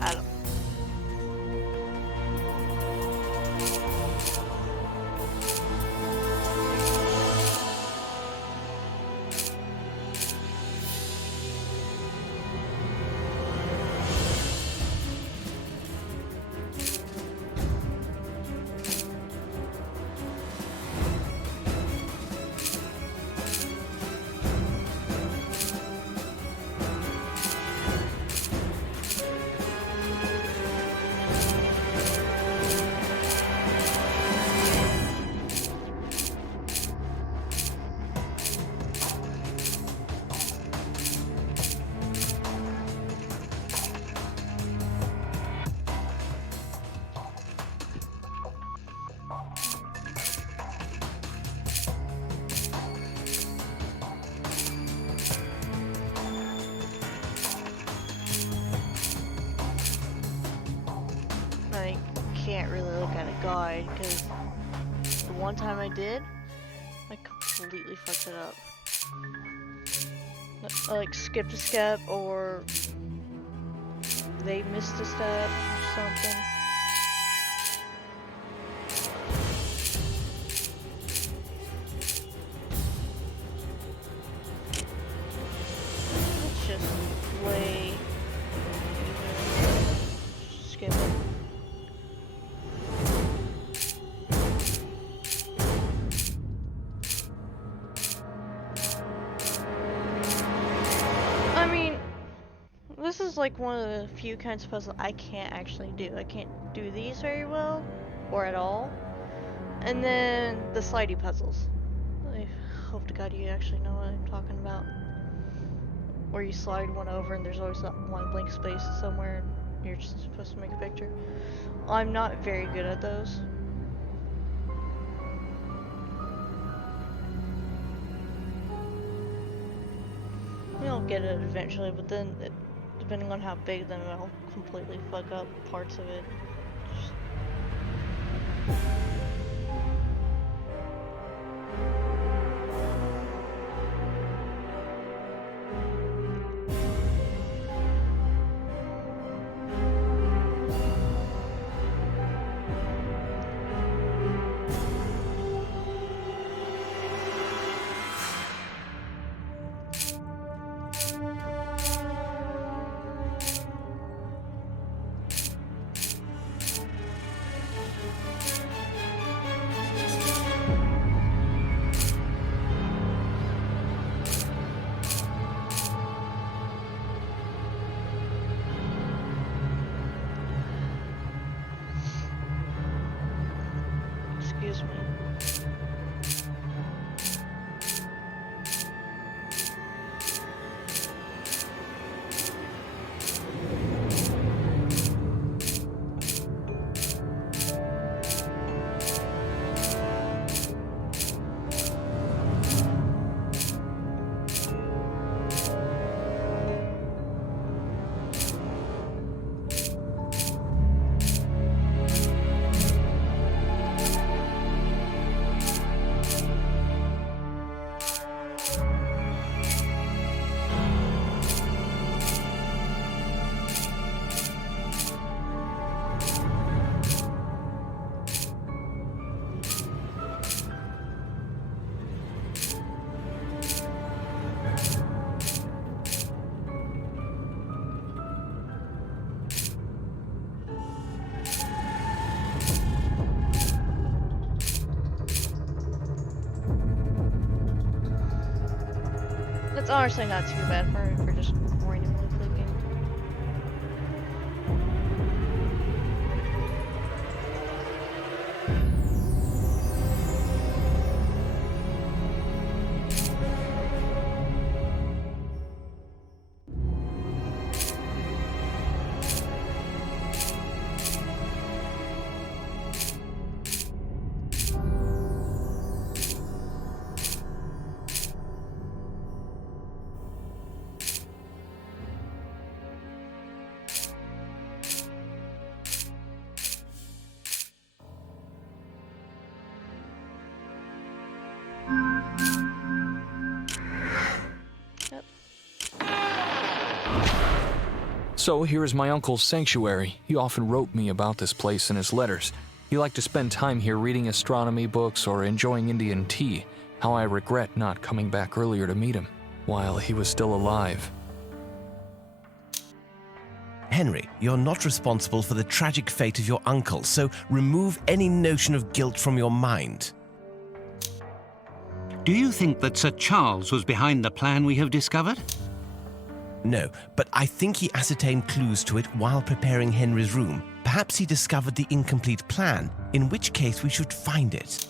I don't. I can't really look at a guide because the one time I did, I completely fucked it up. Like skipped a step or they missed a step or something. Let's just wait. Skip it. I mean, this is like one of the few kinds of puzzles I can't actually do. I can't do these very well, or at all. And then the slidey puzzles. I hope to God you actually know what I'm talking about. Where you slide one over and there's always that one blank space somewhere and you're just supposed to make a picture. I'm not very good at those. I'll get it eventually, but then depending on how big, then I'll completely fuck up parts of it. Excuse me. It's honestly not too bad for just randomly clicking. So here is my uncle's sanctuary. He often wrote me about this place in his letters. He liked to spend time here reading astronomy books or enjoying Indian tea. How I regret not coming back earlier to meet him while he was still alive. Henry, you're not responsible for the tragic fate of your uncle, so remove any notion of guilt from your mind. Do you think that Sir Charles was behind the plan we have discovered? No, but I think he ascertained clues to it while preparing Henry's room. Perhaps he discovered the incomplete plan, in which case we should find it.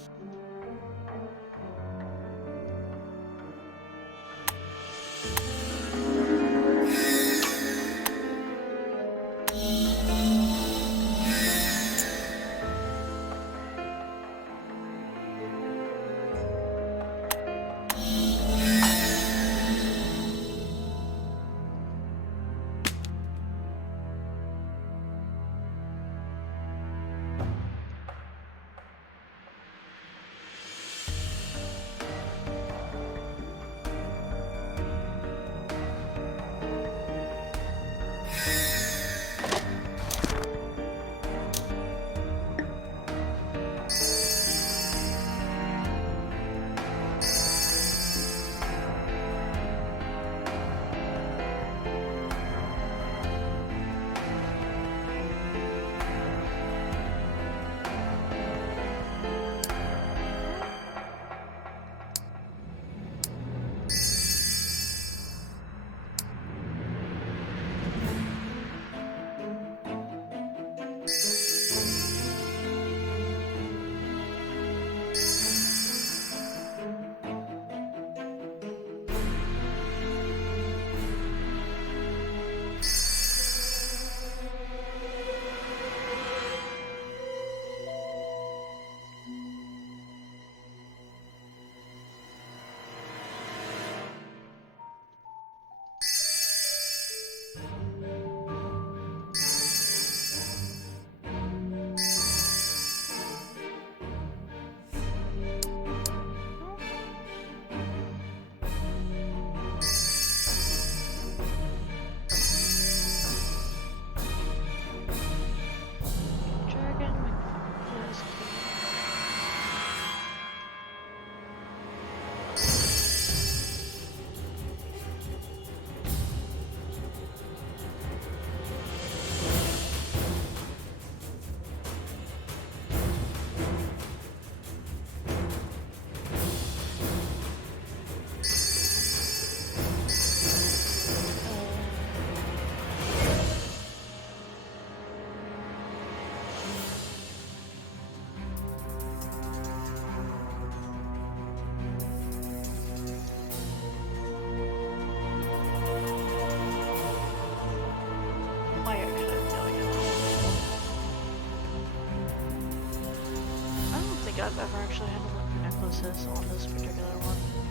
I've ever actually had to look for necklaces on this particular one.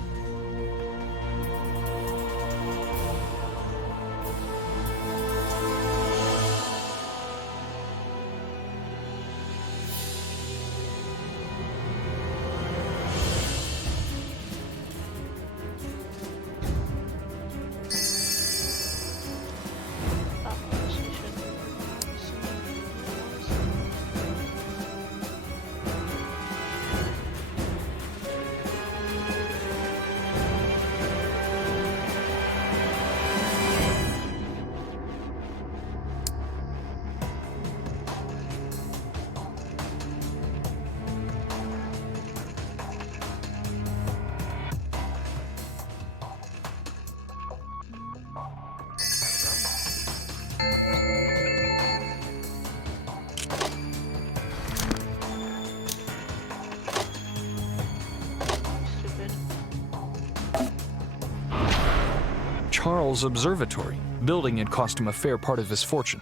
Charles Observatory. Building it cost him a fair part of his fortune.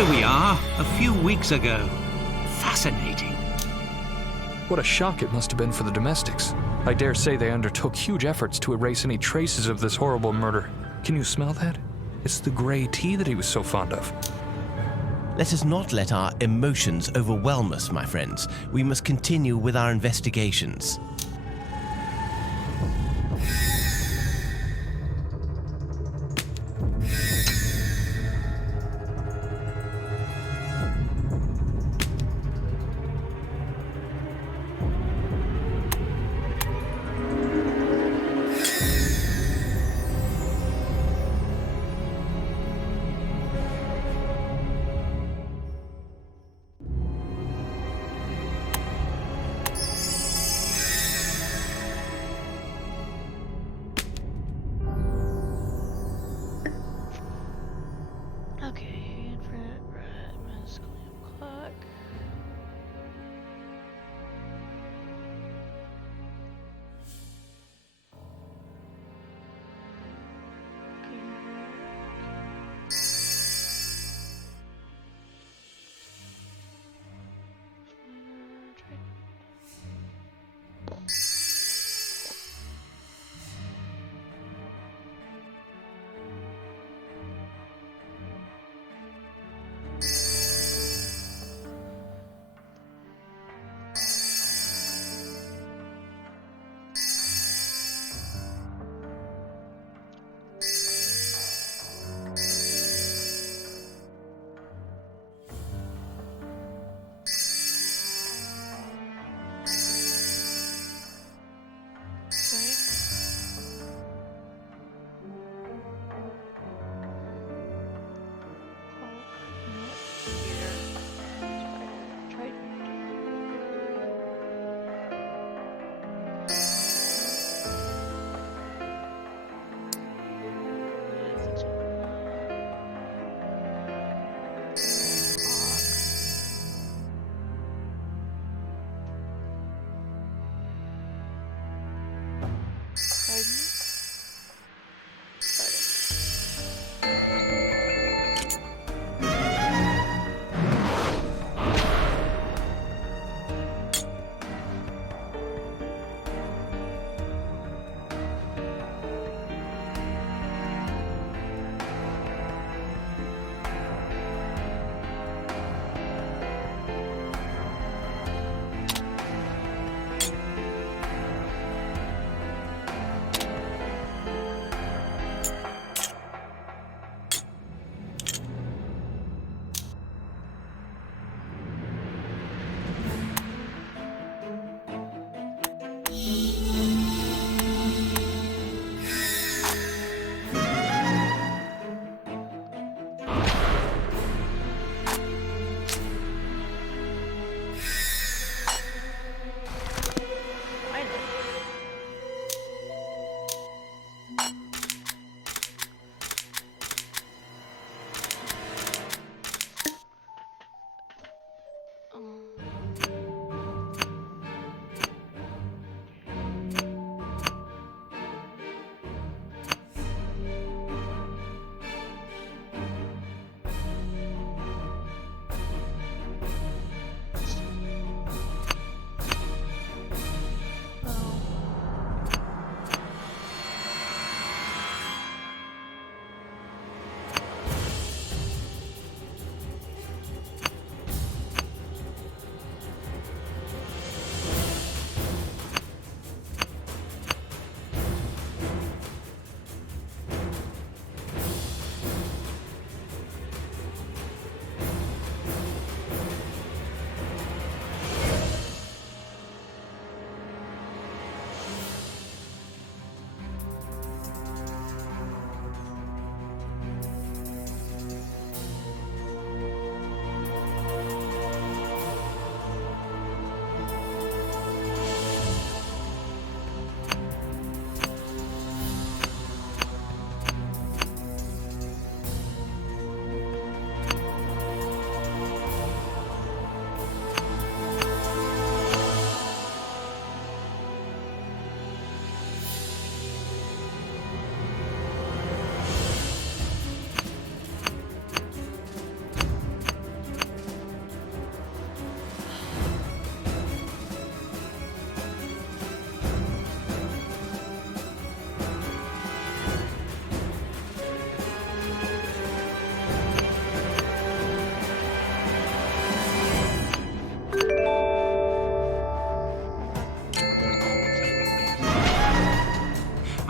Here we are, a few weeks ago. Fascinating. What a shock it must have been for the domestics. I dare say they undertook huge efforts to erase any traces of this horrible murder. Can you smell that? It's the gray tea that he was so fond of. Let us not let our emotions overwhelm us, my friends. We must continue with our investigations.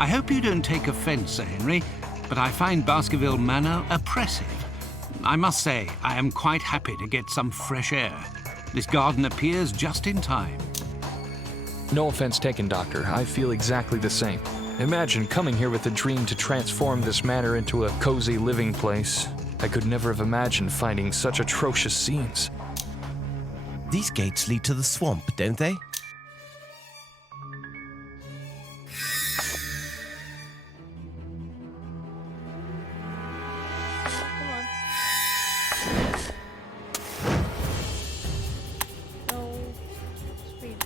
I hope you don't take offence, Sir Henry, but I find Baskerville Manor oppressive. I must say, I am quite happy to get some fresh air. This garden appears just in time. No offense taken, Doctor. I feel exactly the same. Imagine coming here with a dream to transform this manor into a cozy living place. I could never have imagined finding such atrocious scenes. These gates lead to the swamp, don't they? Come on. No. Speed.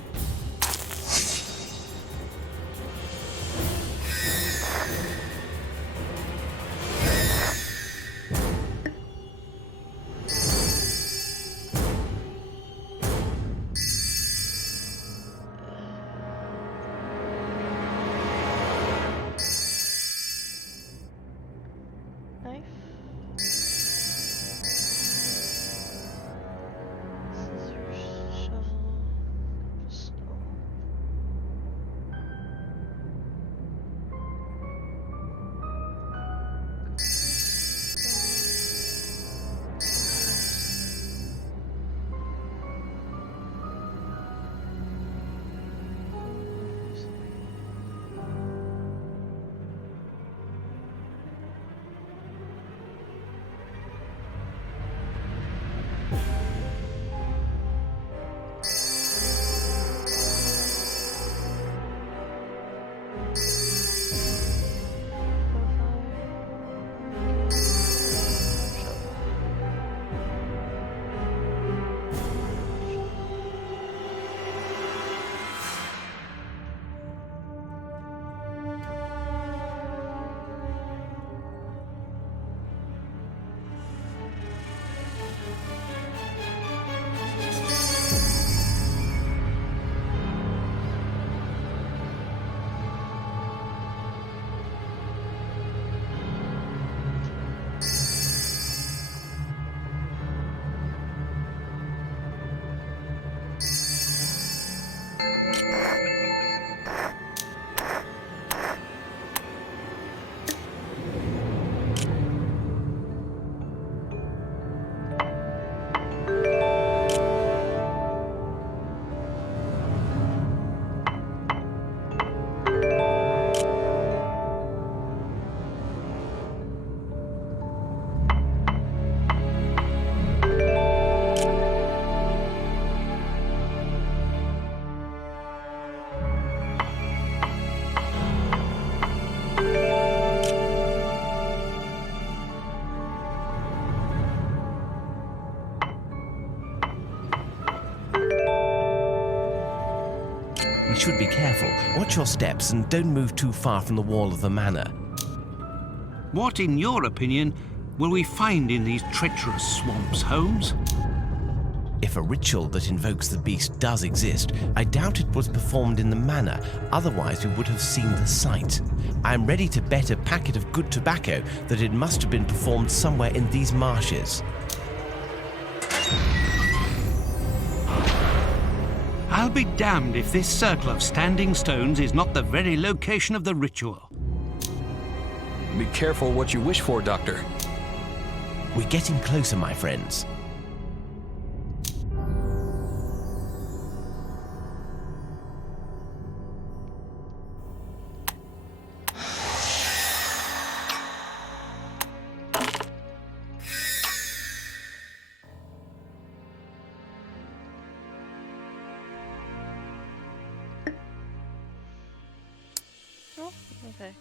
Knife. Scissors, shovel, stone. We should be careful. Watch your steps and don't move too far from the wall of the manor. What, in your opinion, will we find in these treacherous swamps, Holmes? If a ritual that invokes the beast does exist, I doubt it was performed in the manor, otherwise we would have seen the site. I am ready to bet a packet of good tobacco that it must have been performed somewhere in these marshes. I'll be damned if this circle of standing stones is not the very location of the ritual. Be careful what you wish for, Doctor. We're getting closer, my friends. Oh, okay.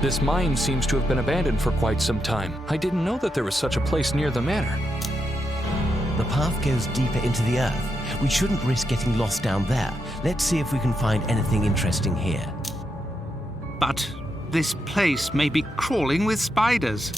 This mine seems to have been abandoned for quite some time. I didn't know that there was such a place near the manor. The path goes deeper into the earth. We shouldn't risk getting lost down there. Let's see if we can find anything interesting here. But this place may be crawling with spiders.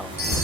Oh.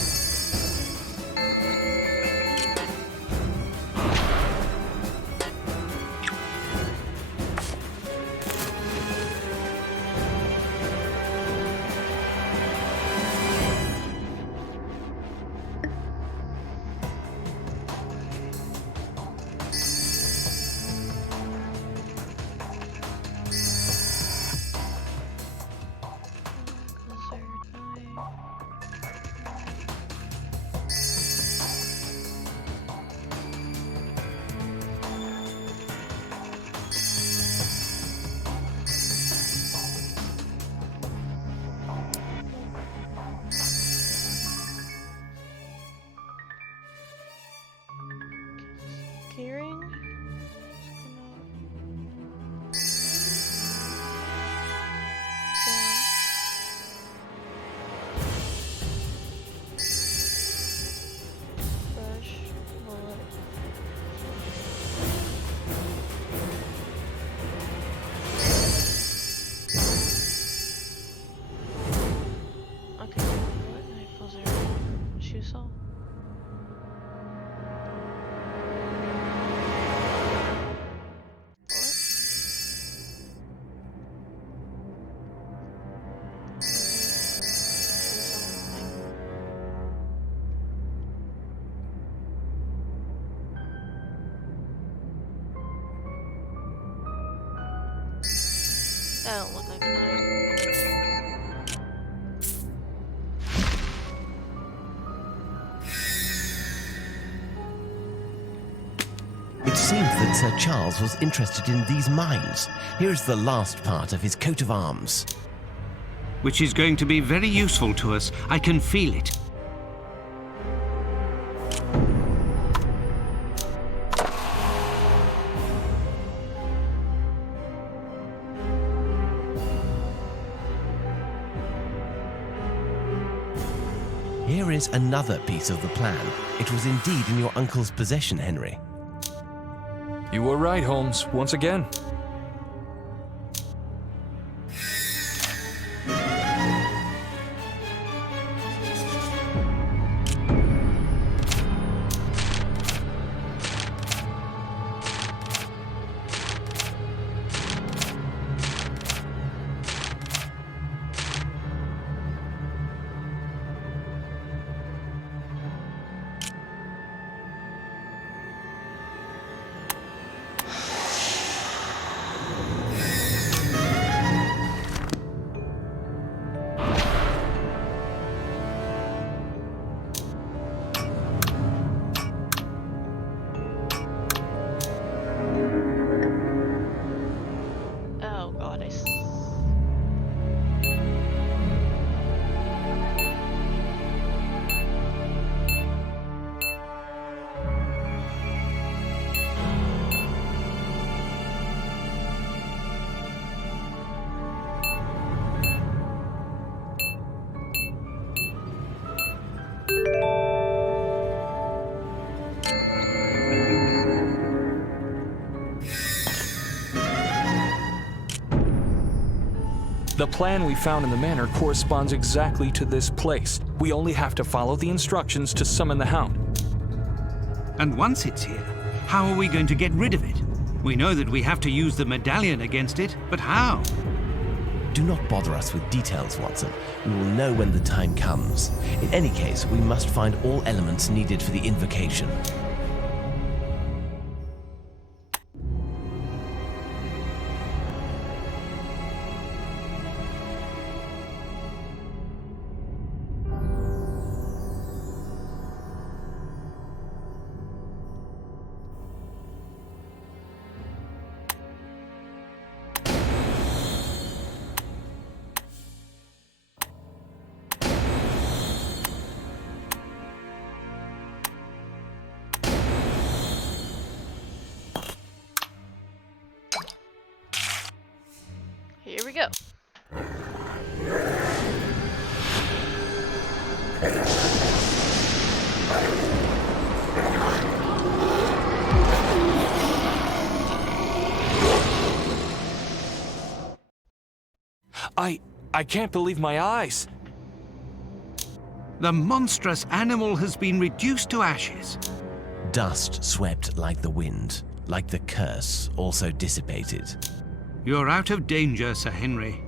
Gearing? Brush, bullet. Okay, what knife was there? Shoe saw? That don't look like a knife. It seems that Sir Charles was interested in these mines. Here is the last part of his coat of arms. Which is going to be very useful to us. I can feel it. Here is another piece of the plan. It was indeed in your uncle's possession, Henry. You were right, Holmes, once again. Oh god, The plan we found in the manor corresponds exactly to this place. We only have to follow the instructions to summon the Hound. And once it's here, how are we going to get rid of it? We know that we have to use the medallion against it, but how? Do not bother us with details, Watson. We will know when the time comes. In any case, we must find all elements needed for the invocation. here we go. I can't believe my eyes. The monstrous animal has been reduced to ashes. Dust swept like the wind, like the curse also dissipated. You're out of danger, Sir Henry.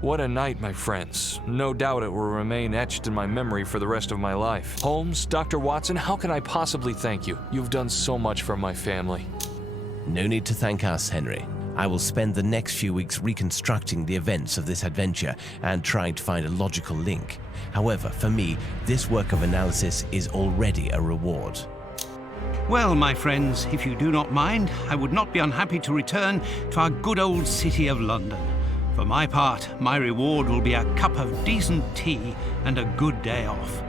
What a night, my friends. No doubt it will remain etched in my memory for the rest of my life. Holmes, Dr. Watson, how can I possibly thank you? You've done so much for my family. No need to thank us, Henry. I will spend the next few weeks reconstructing the events of this adventure and trying to find a logical link. However, for me, this work of analysis is already a reward. Well, my friends, if you do not mind, I would not be unhappy to return to our good old city of London. For my part, my reward will be a cup of decent tea and a good day off.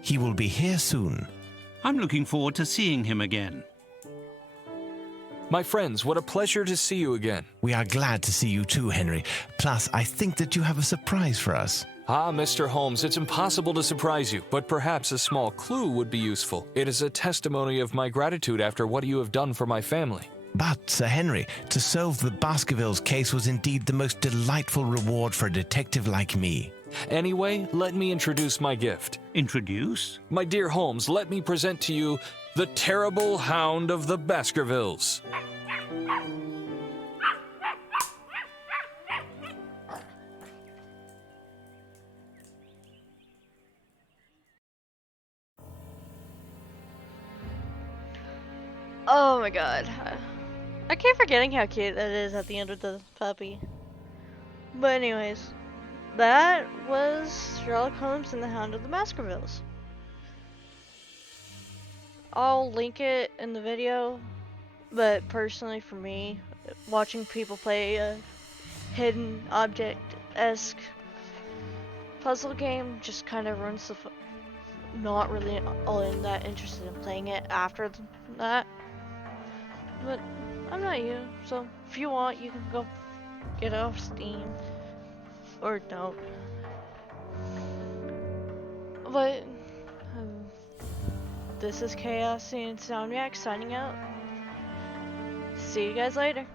He will be here soon. I'm looking forward to seeing him again. My friends, what a pleasure to see you again. We are glad to see you too, Henry. Plus, I think that you have a surprise for us. Ah, Mr. Holmes, it's impossible to surprise you, but perhaps a small clue would be useful. It is a testimony of my gratitude after what you have done for my family. But, Sir Henry, to solve the Baskervilles case was indeed the most delightful reward for a detective like me. Anyway, let me introduce my gift. Introduce? My dear Holmes, let me present to you the terrible Hound of the Baskervilles. Oh my god. I keep forgetting how cute that is at the end with the puppy. But anyways, that was Sherlock Holmes and the Hound of the Baskervilles. I'll link it in the video, but personally for me, watching people play a hidden object-esque puzzle game just kind of ruins the not really all in that interested in playing it after that. But I'm not you, so if you want, you can go get it off Steam. Or don't. But, this is Chaos and Soundreact signing out. See you guys later.